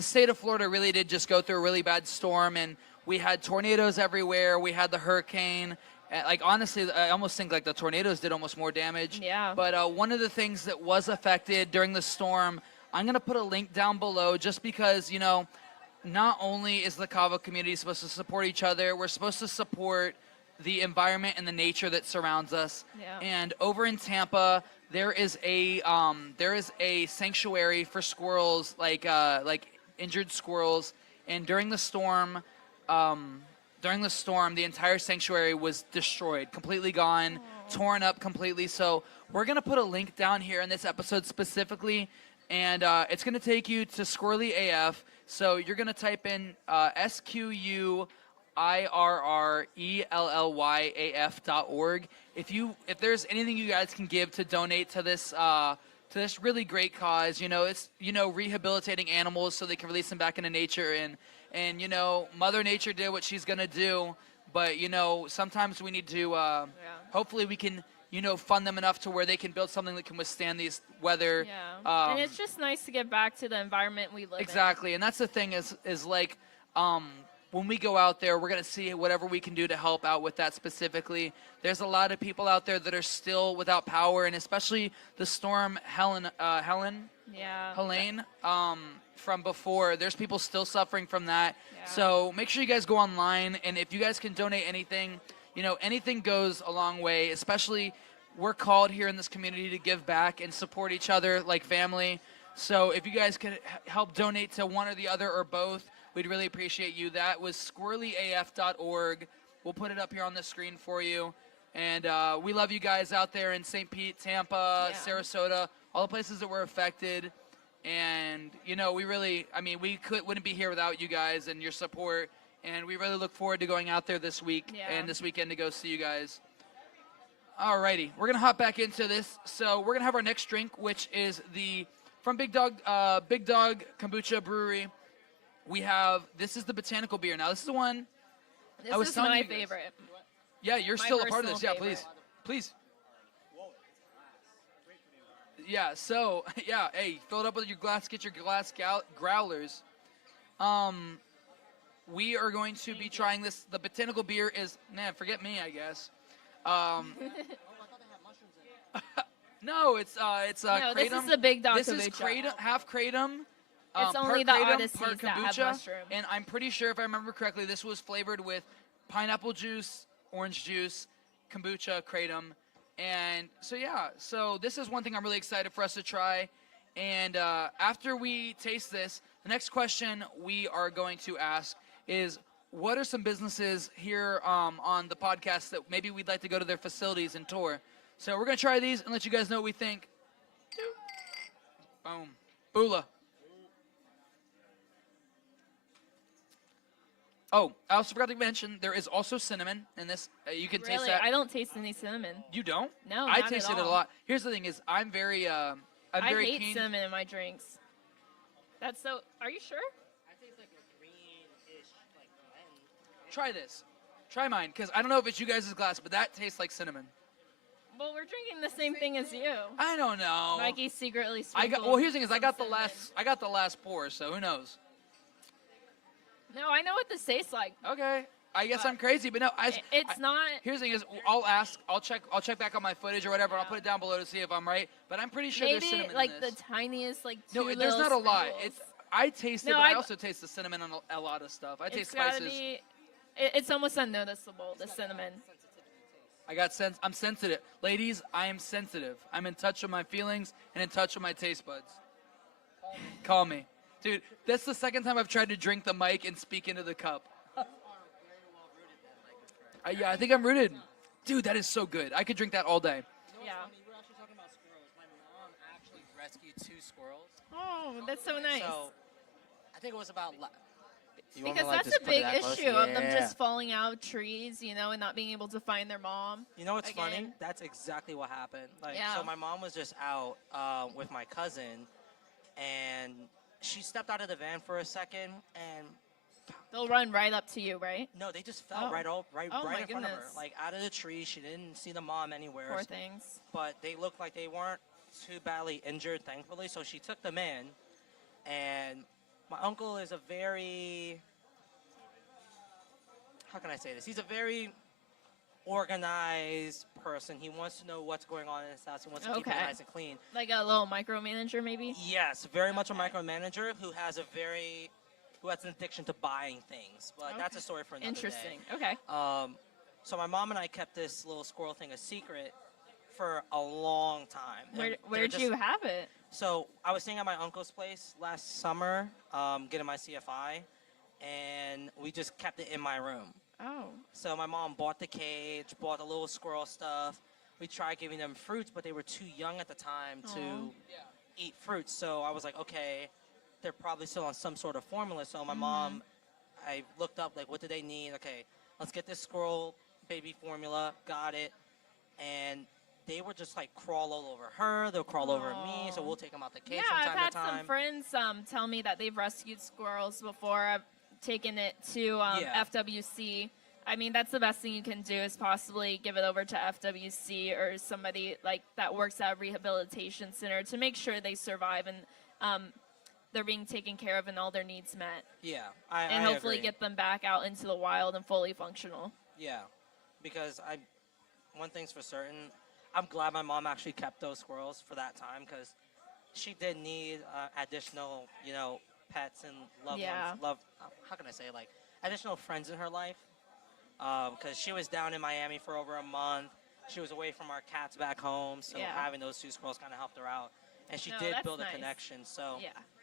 state of Florida really did just go through a really bad storm, and we had tornadoes everywhere. We had the hurricane. Like, honestly, I almost think like the tornadoes did almost more damage. Yeah. But one of the things that was affected during the storm, I'm going to put a link down below just because, not only is the kava community supposed to support each other, we're supposed to support the environment and the nature that surrounds us. Yeah. And over in Tampa, there is a sanctuary for squirrels, like injured squirrels. And during the storm, the entire sanctuary was destroyed, completely gone, torn up completely. So we're gonna put a link down here in this episode specifically, and it's gonna take you to Squirrely AF. So you're going to type in SQUIRRELLYAF.org. If there's anything you guys can give to donate to this really great cause, it's rehabilitating animals so they can release them back into nature, and Mother Nature did what she's going to do, but sometimes we need to hopefully we can fund them enough to where they can build something that can withstand these weather. Yeah. And it's just nice to get back to the environment we live in. Exactly. And that's the thing is like, when we go out there, we're going to see whatever we can do to help out with that specifically. There's a lot of people out there that are still without power, and especially the storm Helene, from before. There's people still suffering from that. Yeah. So make sure you guys go online, and if you guys can donate anything, anything goes a long way, especially we're called here in this community to give back and support each other like family. So if you guys could help donate to one or the other or both, we'd really appreciate you. That was squirrelyaf.org. We'll put it up here on the screen for you. And we love you guys out there in St. Pete, Tampa, Sarasota, all the places that were affected. And, we wouldn't be here without you guys and your support. And we really look forward to going out there this week and this weekend to go see you guys. Alrighty, we're gonna hop back into this. So we're gonna have our next drink, which is from Big Dog Kombucha Brewery. This is the botanical beer. Now this is the one. This is my favorite. Yeah, you're still a part of this. Yeah, please. Yeah. So hey, fill it up with your glass. Get your glass growlers. We are going to be trying this. The botanical beer is, forget me, I guess. No, it's kratom. This is the Big Dog This kombucha. is half kratom. It's only the Odysseys that have kombucha, mushroom. and I'm pretty sure, if I remember correctly, this was flavored with pineapple juice, orange juice, kombucha, kratom, and so this is one thing I'm really excited for us to try. And after we taste this, the next question we are going to ask is, what are some businesses here on the podcast that maybe we'd like to go to their facilities and tour? So we're going to try these and let you guys know what we think. Boom. Bula. Oh, I also forgot to mention, there is also cinnamon in this. You can taste that. I don't taste any cinnamon. You don't? No, I not tasted at it a all. lot. Here's the thing is, I hate keen. cinnamon in my drinks. That's so. Are you sure? I taste like a greenish blend. Try this. Try mine, because I don't know if it's you guys' glass, but that tastes like cinnamon. Well, we're drinking the same thing as you. I don't know. Mikey secretly here's the thing is, I got the last pour, so who knows? No, I know what this tastes like. Okay. I guess I'm crazy, but no, it's not. Here's the thing is, I'll check back on my footage or whatever, and I'll put it down below to see if I'm right. But I'm pretty sure there's cinnamon like in this. the tiniest, like No, two there's not a lot. I taste it, but I also taste the cinnamon on a lot of stuff. I taste spices. It's almost unnoticeable, the cinnamon. I'm sensitive. Ladies, I am sensitive. I'm in touch with my feelings and in touch with my taste buds. Call me. Dude, that's the second time I've tried to drink the mic and speak into the cup. Yeah, I think I'm rooted. Dude, that is so good. I could drink that all day. Yeah. We were actually talking about squirrels. My mom actually rescued 2 squirrels. Oh, that's so nice. So, I think it was about... Because that's a big issue of them just falling out of trees, and not being able to find their mom. You know what's funny? That's exactly what happened. So my mom was just out with my cousin, and she stepped out of the van for a second, and... They'll run right up to you, right? No, they just fell right in front of her. Like, out of the tree. She didn't see the mom anywhere. Poor things. But they looked like they weren't too badly injured, thankfully, so she took them in. And my uncle is a very, how can I say this? He's a very organized person. He wants to know what's going on in his house. He wants to keep it nice and clean. Like a little micromanager, maybe? Yes, very much a micromanager who has an addiction to buying things. But that's a story for another Interesting. day. Okay. So my mom and I kept this little squirrel thing a secret for a long time. Where'd you have it? So I was staying at my uncle's place last summer, getting my CFI, and we just kept it in my room. Oh. So my mom bought the cage, bought the little squirrel stuff. We tried giving them fruits, but they were too young at the time to eat fruits. So I was like, okay, they're probably still on some sort of formula. So my mom, I looked up, like, what do they need? Okay, let's get this squirrel baby formula. Got it. And they would just, like, crawl all over her. They'll crawl over me. So we'll take them out the cage from time to time. Yeah, I've had some friends tell me that they've rescued squirrels before. I've taken it to FWC. I mean, that's the best thing you can do is possibly give it over to FWC or somebody like that works at a rehabilitation center to make sure they survive and they're being taken care of and all their needs met. Yeah, and I hopefully agree. get them back out into the wild and fully functional. Yeah, because one thing's for certain, I'm glad my mom actually kept those squirrels for that time because she did need additional, pets and loved ones. How can I say, like, additional friends in her life. Because she was down in Miami for over a month. She was away from our cats back home, so having those two squirrels kind of helped her out. And she did build a connection, so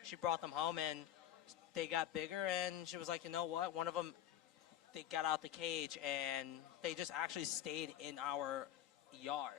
she brought them home, and they got bigger, and she was like, you know what? One of them, they got out the cage, and they just actually stayed in our yard.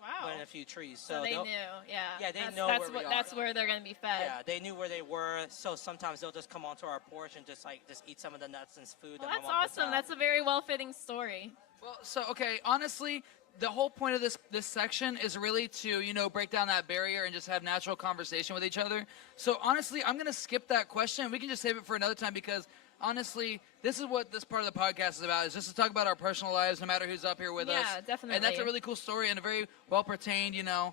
Wow. Planted a few trees. So they knew, Yeah, they know that's where we are. That's where they're going to be fed. Yeah, they knew where they were, so sometimes they'll just come onto our porch and just eat some of the nuts and food. Well, that that's my mom puts awesome. out. That's a very well-fitting story. Well, so, okay, honestly, the whole point of this section is really to, break down that barrier and just have natural conversation with each other. So, honestly, I'm going to skip that question. We can just save it for another time because, honestly, this is what this part of the podcast is about, is just to talk about our personal lives, no matter who's up here with us. Yeah, definitely. And that's a really cool story and a very well-pertained, Yeah,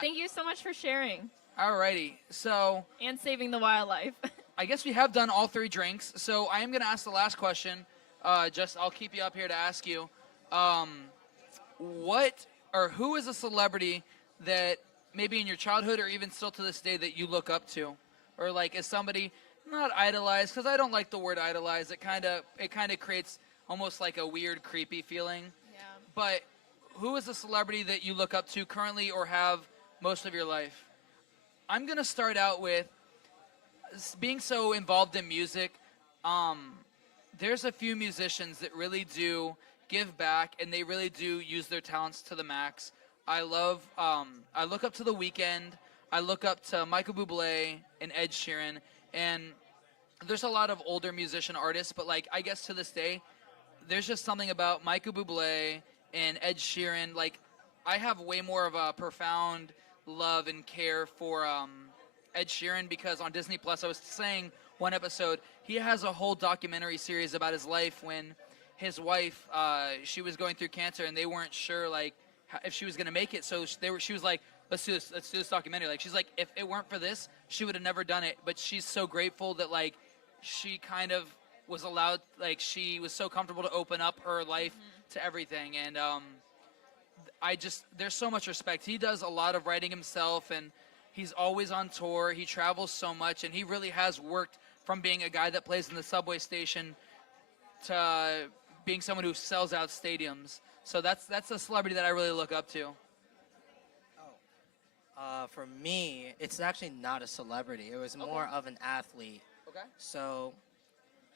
thank you so much for sharing. Alrighty, so... And saving the wildlife. I guess we have done all three drinks, so I am going to ask the last question. I'll keep you up here to ask you. Who is a celebrity that maybe in your childhood or even still to this day that you look up to? Or like is somebody, not idolized, because I don't like the word idolize. It kind of creates almost like a weird, creepy feeling. Yeah. But who is a celebrity that you look up to currently or have most of your life? I'm going to start out with being so involved in music. There's a few musicians that really do give back, and they really do use their talents to the max. I look up to The Weeknd. I look up to Michael Bublé and Ed Sheeran, and there's a lot of older musician artists, but like I guess to this day, there's just something about Michael Bublé and Ed Sheeran. Like I have way more of a profound love and care for Ed Sheeran because on Disney Plus, I was saying one episode, he has a whole documentary series about his life when his wife, she was going through cancer and they weren't sure like if she was going to make it. So she was like, let's do this documentary. Like she's like, if it weren't for this, she would have never done it. But she's so grateful that like she kind of was allowed, like she was so comfortable to open up her life to everything. And there's so much respect. He does a lot of writing himself and he's always on tour. He travels so much and he really has worked from being a guy that plays in the subway station to being someone who sells out stadiums. So that's a celebrity that I really look up to. For me, it's actually not a celebrity. It was more of an athlete. Okay. So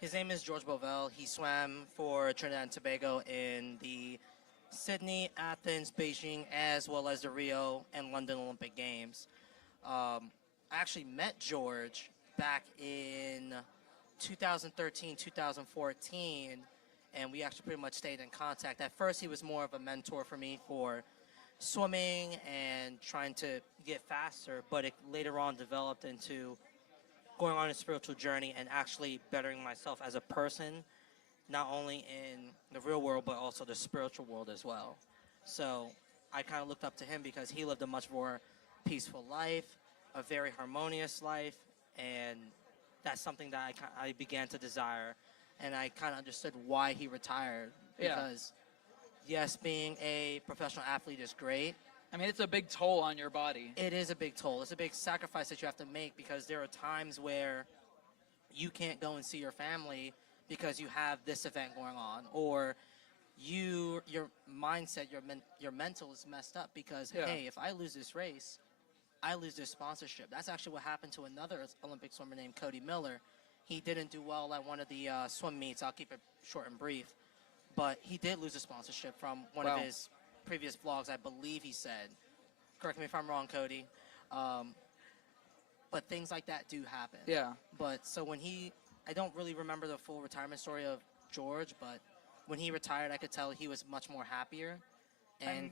his name is George Bovell. He swam for Trinidad and Tobago in the Sydney, Athens, Beijing, as well as the Rio and London Olympic Games. I actually met George back in 2013, 2014, and we actually pretty much stayed in contact. At first, he was more of a mentor for me for swimming and trying to get faster, but it later on developed into going on a spiritual journey and actually bettering myself as a person, not only in the real world, but also the spiritual world as well. So I kind of looked up to him because he lived a much more peaceful life, a very harmonious life, and that's something that I began to desire, and I kind of understood why he retired. Yeah. Because, yes, being a professional athlete is great. I mean, it's a big toll on your body. It is a big toll. It's a big sacrifice that you have to make because there are times where you can't go and see your family because you have this event going on, or your mindset, your mental is messed up because, hey, if I lose this race, I lose this sponsorship. That's actually what happened to another Olympic swimmer named Cody Miller. He didn't do well at one of the swim meets. I'll keep it short and brief. But he did lose a sponsorship from one of his previous vlogs, I believe he said. Correct me if I'm wrong, Cody. But things like that do happen. Yeah. But so I don't really remember the full retirement story of George, but when he retired, I could tell he was much more happier and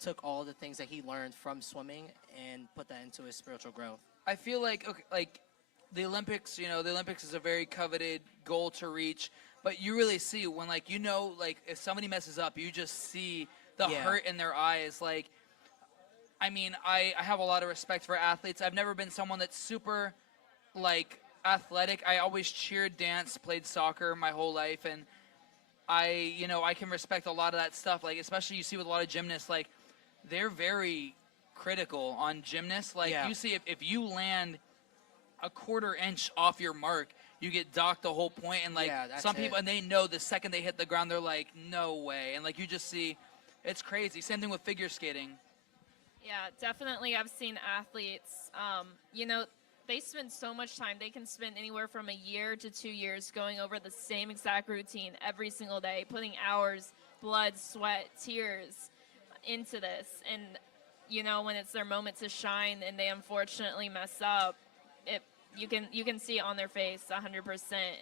took all the things that he learned from swimming and put that into his spiritual growth. I feel like the Olympics, the Olympics is a very coveted goal to reach, but you really see when, if somebody messes up, you just see the hurt in their eyes. I have a lot of respect for athletes. I've never been someone that's super, athletic. I always cheered, danced, played soccer my whole life, and I can respect a lot of that stuff. Especially you see with a lot of gymnasts, they're very critical on gymnasts. You see if you land a quarter inch off your mark, you get docked the whole point. And some people, and they know the second they hit the ground, they're like, no way. And you just see, it's crazy. Same thing with figure skating. Yeah, definitely. I've seen athletes, they spend so much time. They can spend anywhere from a year to 2 years going over the same exact routine every single day, putting hours, blood, sweat, tears into this. And, when it's their moment to shine and they unfortunately mess up, you can see it on their face 100%.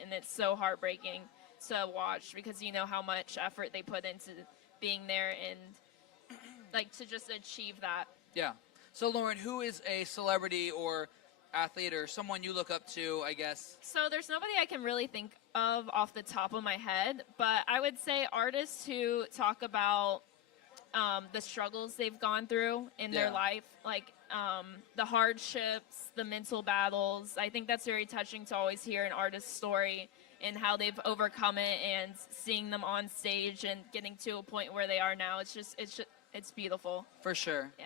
And it's so heartbreaking to watch because you know how much effort they put into being there and to just achieve that. Yeah. So, Lauren, who is a celebrity or athlete or someone you look up to, I guess? So there's nobody I can really think of off the top of my head, but I would say artists who talk about the struggles they've gone through in their life, the hardships, the mental battles. I think that's very touching to always hear an artist's story and how they've overcome it and seeing them on stage and getting to a point where they are now. It's beautiful. For sure. Yeah.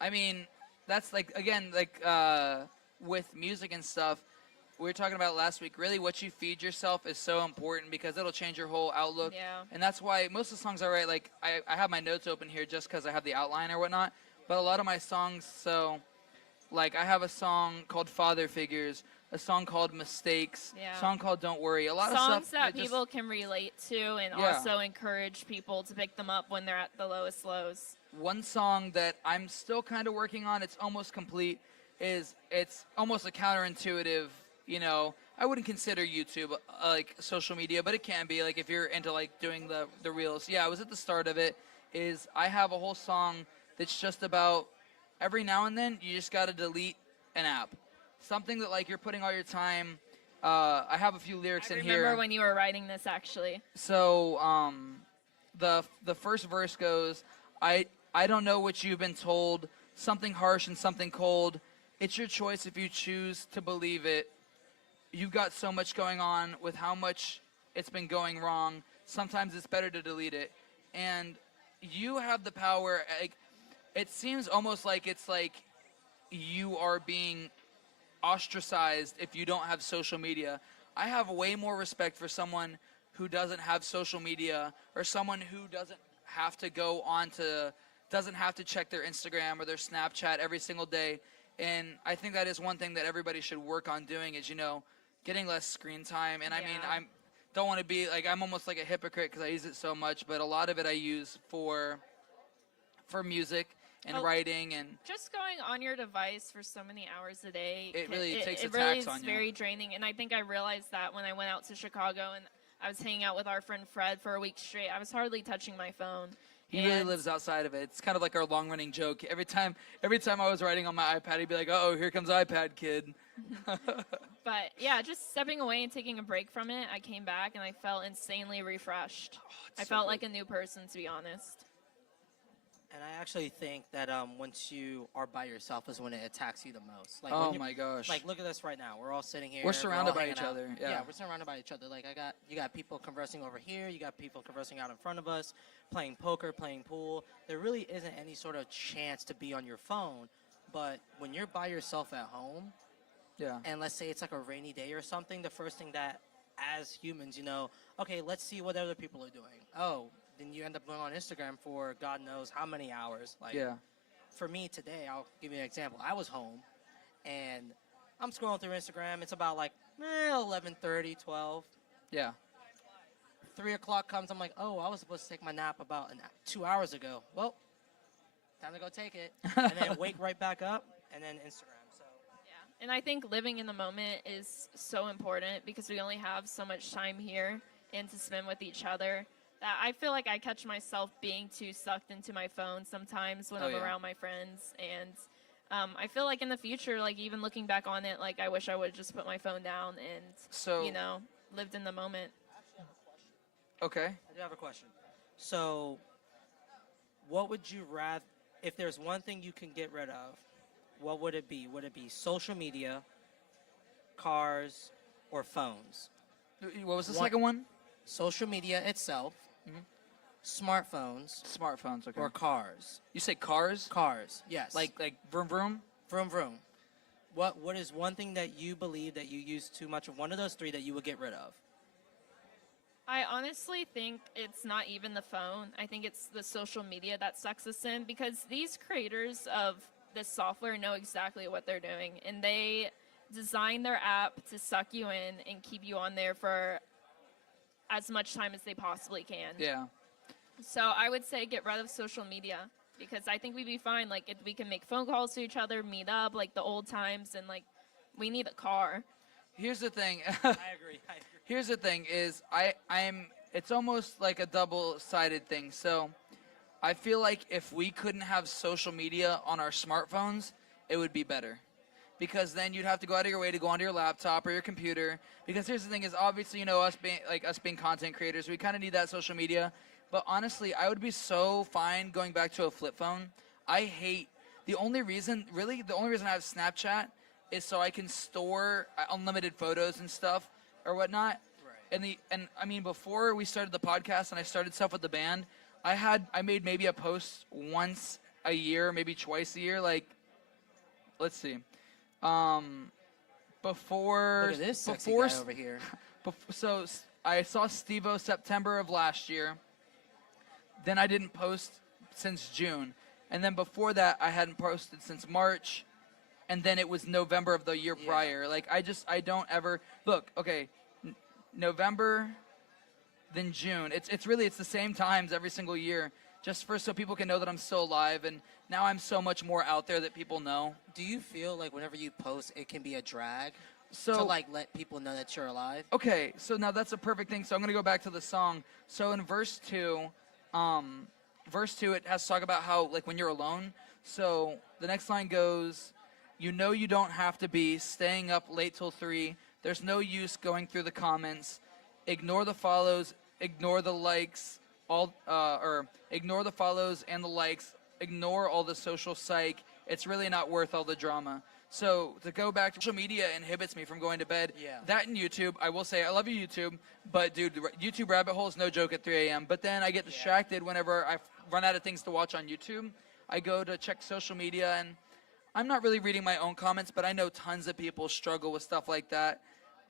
I mean, that's with music and stuff, we were talking about last week, really what you feed yourself is so important because it'll change your whole outlook. Yeah. And that's why most of the songs I write, I have my notes open here just because I have the outline or whatnot, but a lot of my songs, I have a song called Father Figures, a song called Mistakes, a song called Don't Worry, a lot of songs stuff that people can relate to and also encourage people to pick them up when they're at the lowest lows. One song that I'm still kind of working on, it's almost complete, it's almost a counterintuitive, I wouldn't consider YouTube social media, but it can be if you're into doing the reels. Yeah, I was at the start of it. I have a whole song that's just about every now and then you just got to delete an app, something that you're putting all your time. I have a few lyrics in here. I remember when you were writing this actually. So the first verse goes, I don't know what you've been told, something harsh and something cold. It's your choice if you choose to believe it. You've got so much going on with how much it's been going wrong. Sometimes it's better to delete it. And you have the power. It seems almost it's you are being ostracized if you don't have social media. I have way more respect for someone who doesn't have social media or someone who doesn't have to check their Instagram or their Snapchat every single day. And I think that is one thing that everybody should work on doing is, getting less screen time. And I mean, don't want to be I'm almost like a hypocrite because I use it so much, but a lot of it I use for music and writing and just going on your device for so many hours a day. It really takes a really tax on you. It's very draining. And I think I realized that when I went out to Chicago and I was hanging out with our friend Fred for a week straight. I was hardly touching my phone. He really lives outside of it. It's kind of like our long-running joke. Every time I was writing on my iPad, he'd be like, "Uh-oh, here comes iPad kid." But yeah, just stepping away and taking a break from it, I came back and I felt insanely refreshed. I felt like a new person, to be honest. And I actually think that once you are by yourself is when it attacks you the most. Like Oh my gosh. Like look at us right now. We're all sitting here. We're surrounded all by hanging each out. other, yeah. we're surrounded by each other. Like you got people conversing over here. You got people conversing out in front of us, playing poker, playing pool. There really isn't any sort of chance to be on your phone. But when you're by yourself at home, Yeah. and let's say it's like a rainy day or something, the first thing that as humans, okay, let's see what other people are doing. Oh, then you end up going on Instagram for God knows how many hours. Like, Yeah. for me today, I'll give you an example. I was home, and I'm scrolling through Instagram. It's about like 11:30, 12. Yeah. 3 o'clock comes. I'm like, oh, I was supposed to take my nap about 2 hours ago. Well, time to go take it. And then wake right back up, and then Instagram. So. And I think living in the moment is so important because we only have so much time here and to spend with each other. That I feel like I catch myself being too sucked into my phone sometimes when Oh, I'm yeah. around my friends. And I feel like in the future, like even looking back on it, like I wish I would just put my phone down and, So- lived in the moment. Okay. I do have a question. So, what would you rather, if there's one thing you can get rid of, what would it be? Would it be social media, cars, or phones? What was the second one? Social media itself, smartphones, Smartphones, okay. or cars. You say cars? Cars, yes. Like vroom vroom? Vroom vroom. What is one thing that you believe that you use too much of one of those three that you would get rid of? I honestly think it's not even the phone. I think it's the social media that sucks us in because these creators of this software know exactly what they're doing, and they design their app to suck you in and keep you on there for as much time as they possibly can. Yeah. So I would say get rid of social media because I think we'd be fine. Like if we can make phone calls to each other, meet up like the old times, and like we need a car. Here's the thing. I agree. Here's the thing is it's almost like a double-sided thing. So I feel like if we couldn't have social media on our smartphones, it would be better. Because then you'd have to go out of your way to go onto your laptop or your computer. Because here's the thing is obviously, us being content creators, we kind of need that social media. But honestly, I would be so fine going back to a flip phone. The only reason I have Snapchat is so I can store unlimited photos and stuff or whatnot. Right. And I mean, before we started the podcast and I started stuff with the band, I made maybe a post once a year, maybe twice a year. Like, let's see. Before Look at this sexy guy over here. So I saw Steve-O September of last year. Then I didn't post since June. And then before that, I hadn't posted since March. And then it was November of the year prior. Like, I don't ever... Look, okay, November, then June. It's the same times every single year, just so people can know that I'm still alive. And now I'm so much more out there that people know. Do you feel like whenever you post, it can be a drag to let people know that you're alive? Okay, so now that's a perfect thing. So I'm going to go back to the song. So in verse 2, it has to talk about how, like, when you're alone. So the next line goes, you don't have to be staying up late till 3. There's no use going through the comments. Ignore the follows, ignore the likes, ignore the follows and the likes. Ignore all the social psych. It's really not worth all the drama. So to go back to social media inhibits me from going to bed. Yeah. That and YouTube, I will say I love you, YouTube, but dude, the YouTube rabbit hole is no joke at 3 a.m. But then I get distracted whenever I run out of things to watch on YouTube. I go to check social media, and I'm not really reading my own comments, but I know tons of people struggle with stuff like that.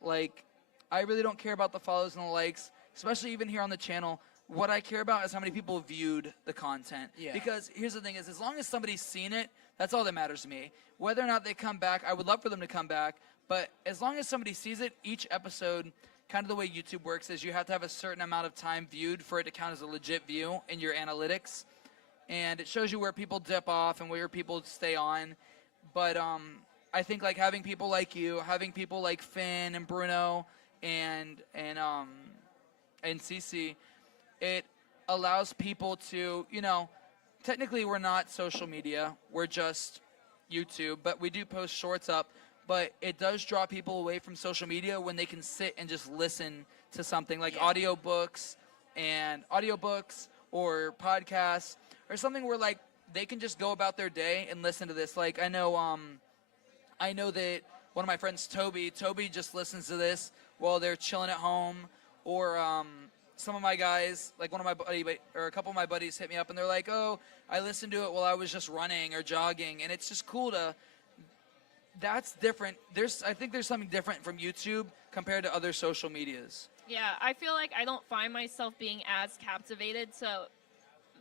Like, I really don't care about the follows and the likes, especially even here on the channel. What I care about is how many people viewed the content. Yeah. Because here's the thing is, as long as somebody's seen it, that's all that matters to me. Whether or not they come back, I would love for them to come back. But as long as somebody sees it, each episode, kind of the way YouTube works is you have to have a certain amount of time viewed for it to count as a legit view in your analytics. And it shows you where people dip off and where people stay on. But I think like having people like you, having people like Finn and Bruno and Cece, it allows people to, technically we're not social media, we're just YouTube, but we do post shorts up. But it does draw people away from social media when they can sit and just listen to something like audiobooks or podcasts or something where like they can just go about their day and listen to this. Like I know that one of my friends, Toby just listens to this while they're chilling at home, or some of my guys, like one of my a couple of my buddies hit me up and they're like, oh, I listened to it while I was just running or jogging, and it's just cool to. That's different. I think there's something different from YouTube compared to other social medias. Yeah, I feel like I don't find myself being as captivated to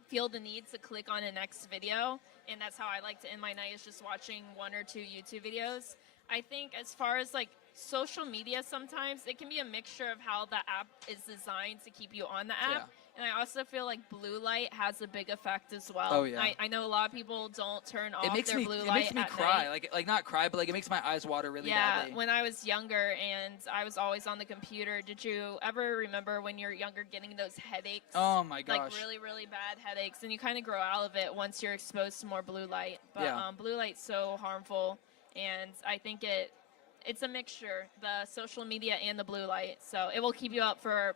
feel the need to click on the next video, and that's how I like to end my night, is just watching 1 or 2 YouTube videos. I think as far as like social media, sometimes it can be a mixture of how the app is designed to keep you on the app. Yeah. And I also feel like blue light has a big effect as well. Oh, yeah. I know a lot of people don't turn off their blue light. It makes me at cry. night. Like not cry, but like it makes my eyes water really badly. Yeah, when I was younger and I was always on the computer, did you ever remember when you're younger getting those headaches? Oh my gosh. Like really, really bad headaches, and you kind of grow out of it once you're exposed to more blue light. But Yeah. Blue light's so harmful, and I think it's a mixture, the social media and the blue light. So it will keep you up for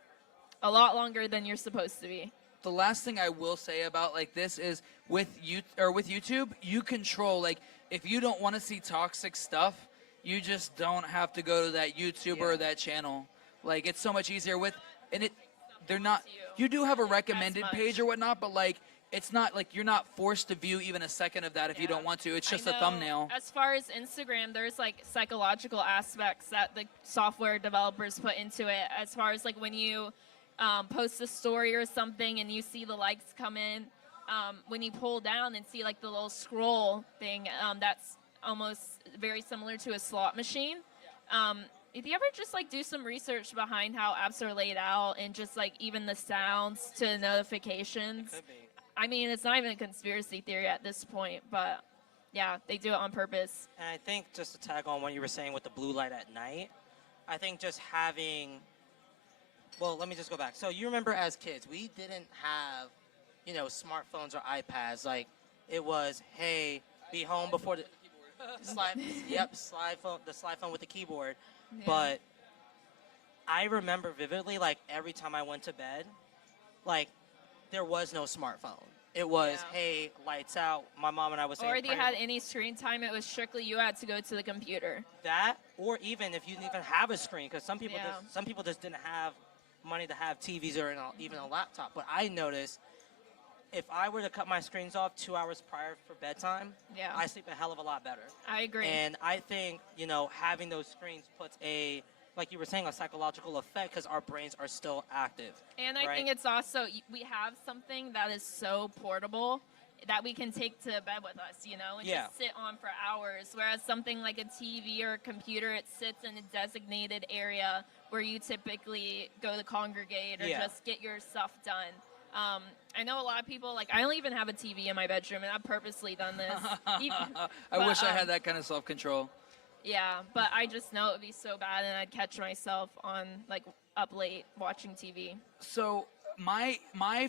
a lot longer than you're supposed to be. The last thing I will say about like this is with YouTube, you control, like if you don't want to see toxic stuff, you just don't have to go to that YouTuber or that channel. Like it's so much easier you do have a recommended page or whatnot, but like it's not like you're not forced to view even a second of that if you don't want to. It's just a thumbnail. As far as Instagram, there's like psychological aspects that the software developers put into it. As far as like when you post a story or something and you see the likes come in, when you pull down and see like the little scroll thing, that's almost very similar to a slot machine. If you ever just like do some research behind how apps are laid out and just like even the sounds to notifications, I mean, it's not even a conspiracy theory at this point, but yeah, they do it on purpose. And I think just to tag on what you were saying with the blue light at night, I think just having, well, let me just go back. So you remember as kids, we didn't have, smartphones or iPads. Like it was, hey, be home before the slide phone with the keyboard. Yeah. But I remember vividly, like every time I went to bed, like there was no smartphone. It was, hey, lights out. My mom and I was saying. Or if you had any screen time, it was strictly you had to go to the computer. That, or even if you didn't even have a screen, because some people just didn't have money to have TVs or even a laptop. But I noticed if I were to cut my screens off 2 hours prior for bedtime, I sleep a hell of a lot better. I agree. And I think, having those screens puts like you were saying, a psychological effect because our brains are still active. And I think it's also, we have something that is so portable that we can take to bed with us, and just sit on for hours. Whereas something like a TV or a computer, it sits in a designated area where you typically go to congregate or just get your stuff done. I know a lot of people, like, I don't even have a TV in my bedroom, and I've purposely done this. I wish I had that kind of self-control. Yeah, but I just know it would be so bad, and I'd catch myself on, like, up late watching TV. So my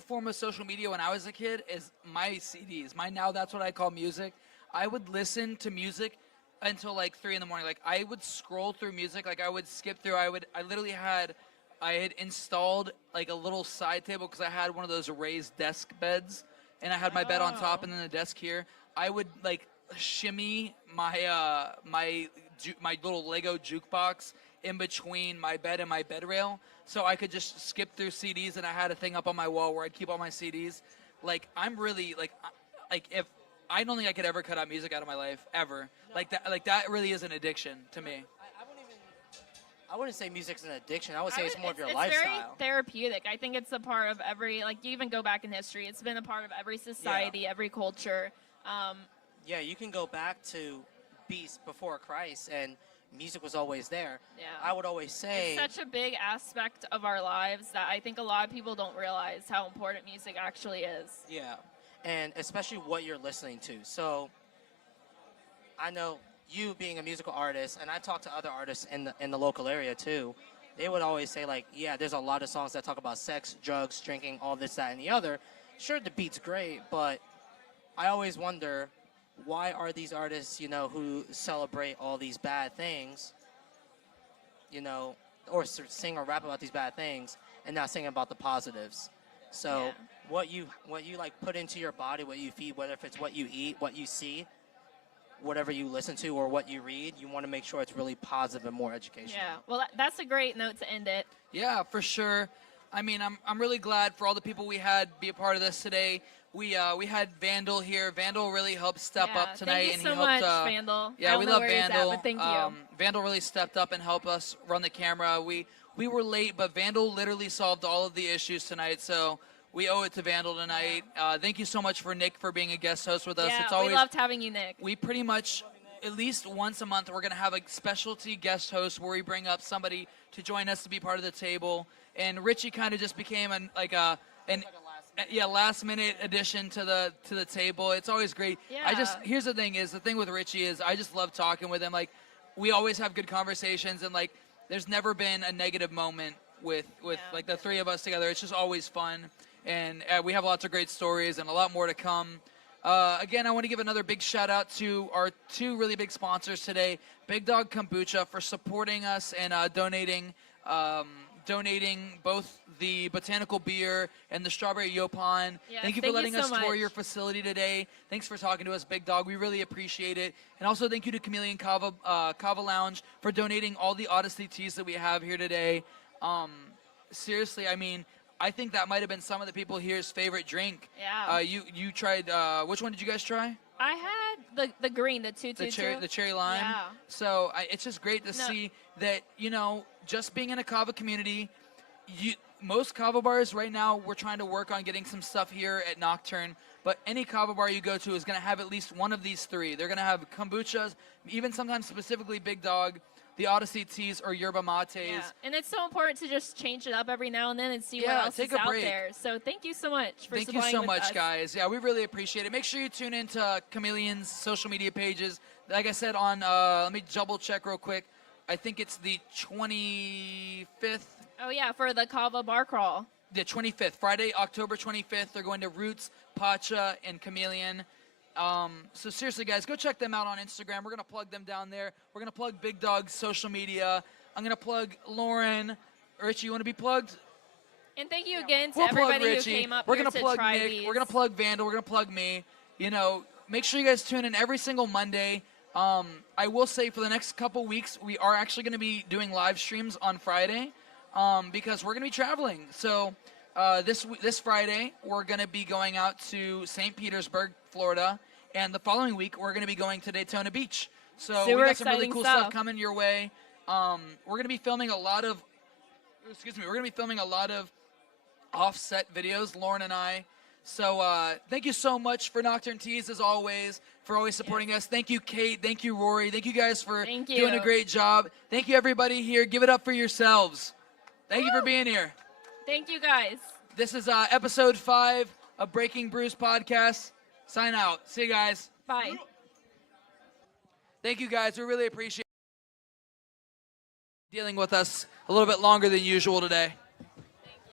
form of social media when I was a kid is my CDs. Now that's what I call music. I would listen to music until, like, 3 in the morning. Like, I would scroll through music. Like, I would skip through. I had installed like a little side table because I had one of those raised desk beds, and I had my bed on top and then the desk here. I would like shimmy my my little Lego jukebox in between my bed and my bed rail, so I could just skip through CDs, and I had a thing up on my wall where I'd keep all my CDs. Like I'm really like if I don't think I could ever cut out music out of my life ever. No. Like that really is an addiction to me. I wouldn't say music's an addiction. I would say it's more of your lifestyle. It's very therapeutic. I think it's a part of every, like, you even go back in history. It's been a part of every society, every culture. You can go back to beasts before Christ, and music was always there. Yeah. I would always say... It's such a big aspect of our lives that I think a lot of people don't realize how important music actually is. Yeah, and especially what you're listening to. So, I know... you being a musical artist, and I talk to other artists in the local area too, they would always say like, yeah, there's a lot of songs that talk about sex, drugs, drinking, all this, that, and the other. Sure, the beat's great, but I always wonder, why are these artists, who celebrate all these bad things, or sing or rap about these bad things, and not sing about the positives? So what you like put into your body, what you feed, whether if it's what you eat, what you see, whatever you listen to, or what you read, you want to make sure it's really positive and more educational. Yeah, well, that's a great note to end it. Yeah, for sure. I mean, I'm really glad for all the people we had be a part of this today. We had Vandal here. Vandal really helped step up tonight, Thank you and so he helped. much, Vandal. Yeah, I don't we know love where he's at, Vandal. but thank you. Vandal really stepped up and helped us run the camera. We were late, but Vandal literally solved all of the issues tonight. So we owe it to Vandal tonight. Thank you so much for Nick for being a guest host with us. Yeah, It's always, we loved having you, Nick. We pretty much, at least once a month, we're going to have a specialty guest host where we bring up somebody to join us to be part of the table. And Richie kind of just became last minute addition to the table. It's always great. Yeah. Here's the thing with Richie is I just love talking with him. Like, we always have good conversations, and like there's never been a negative moment with like the three of us together. It's just always fun, and we have lots of great stories and a lot more to come. Again, I want to give another big shout out to our two really big sponsors today, Big Dog Kombucha, for supporting us and donating both the botanical beer and the strawberry yopon. Yeah, thank you for letting us tour your facility today. Thanks for talking to us, Big Dog. We really appreciate it. And also thank you to Chameleon Kava Lounge for donating all the Odyssey teas that we have here today. Seriously, I mean, I think that might have been some of the people here's favorite drink. Yeah. You tried, which one did you guys try? I had the green, the 222. The cherry lime. Yeah. So it's just great to see that, just being in a kava community, most kava bars right now, we're trying to work on getting some stuff here at Nocturne, but any kava bar you go to is going to have at least one of these three. They're going to have kombuchas, even sometimes specifically Big Dog, the Odyssey teas, or yerba mates. Yeah. And it's so important to just change it up every now and then and see what else take is a out break. there. So thank you so much for Thank you supplying so with much, us. guys. Yeah, we really appreciate it. Make sure you tune into Chameleon's social media pages. Like I said, on let me double check real quick. I think it's the 25th. Oh, yeah, for the Kava Bar Crawl. The 25th, Friday, October 25th. They're going to Roots, Pacha, and Chameleon. So seriously, guys, go check them out on Instagram. We're going to plug them down there. We're going to plug Big Dog's social media. I'm going to plug Lauren. Richie, you want to be plugged? And thank you again to We'll plug everybody who Richie. came up We're here gonna to plug try Nick. these. We're going to plug Vandal. We're going to plug me. Make sure you guys tune in every single Monday. I will say for the next couple weeks, we are actually going to be doing live streams on Friday because we're going to be traveling. So this Friday, we're going to be going out to St. Petersburg, Florida, and the following week, we're going to be going to Daytona Beach. So we got some really cool stuff coming your way. We're going to be filming a lot of offset videos, Lauren and I. So thank you so much for Nocturne Teas, as always, for always supporting us. Thank you, Kate. Thank you, Rory. Thank you guys for doing a great job. Thank you, everybody here. Give it up for yourselves. Thank you for being here. Thank you, guys. This is episode 5 of Breaking Brews Podcast. Sign out. See you guys. Bye. Thank you, guys. We really appreciate dealing with us a little bit longer than usual today.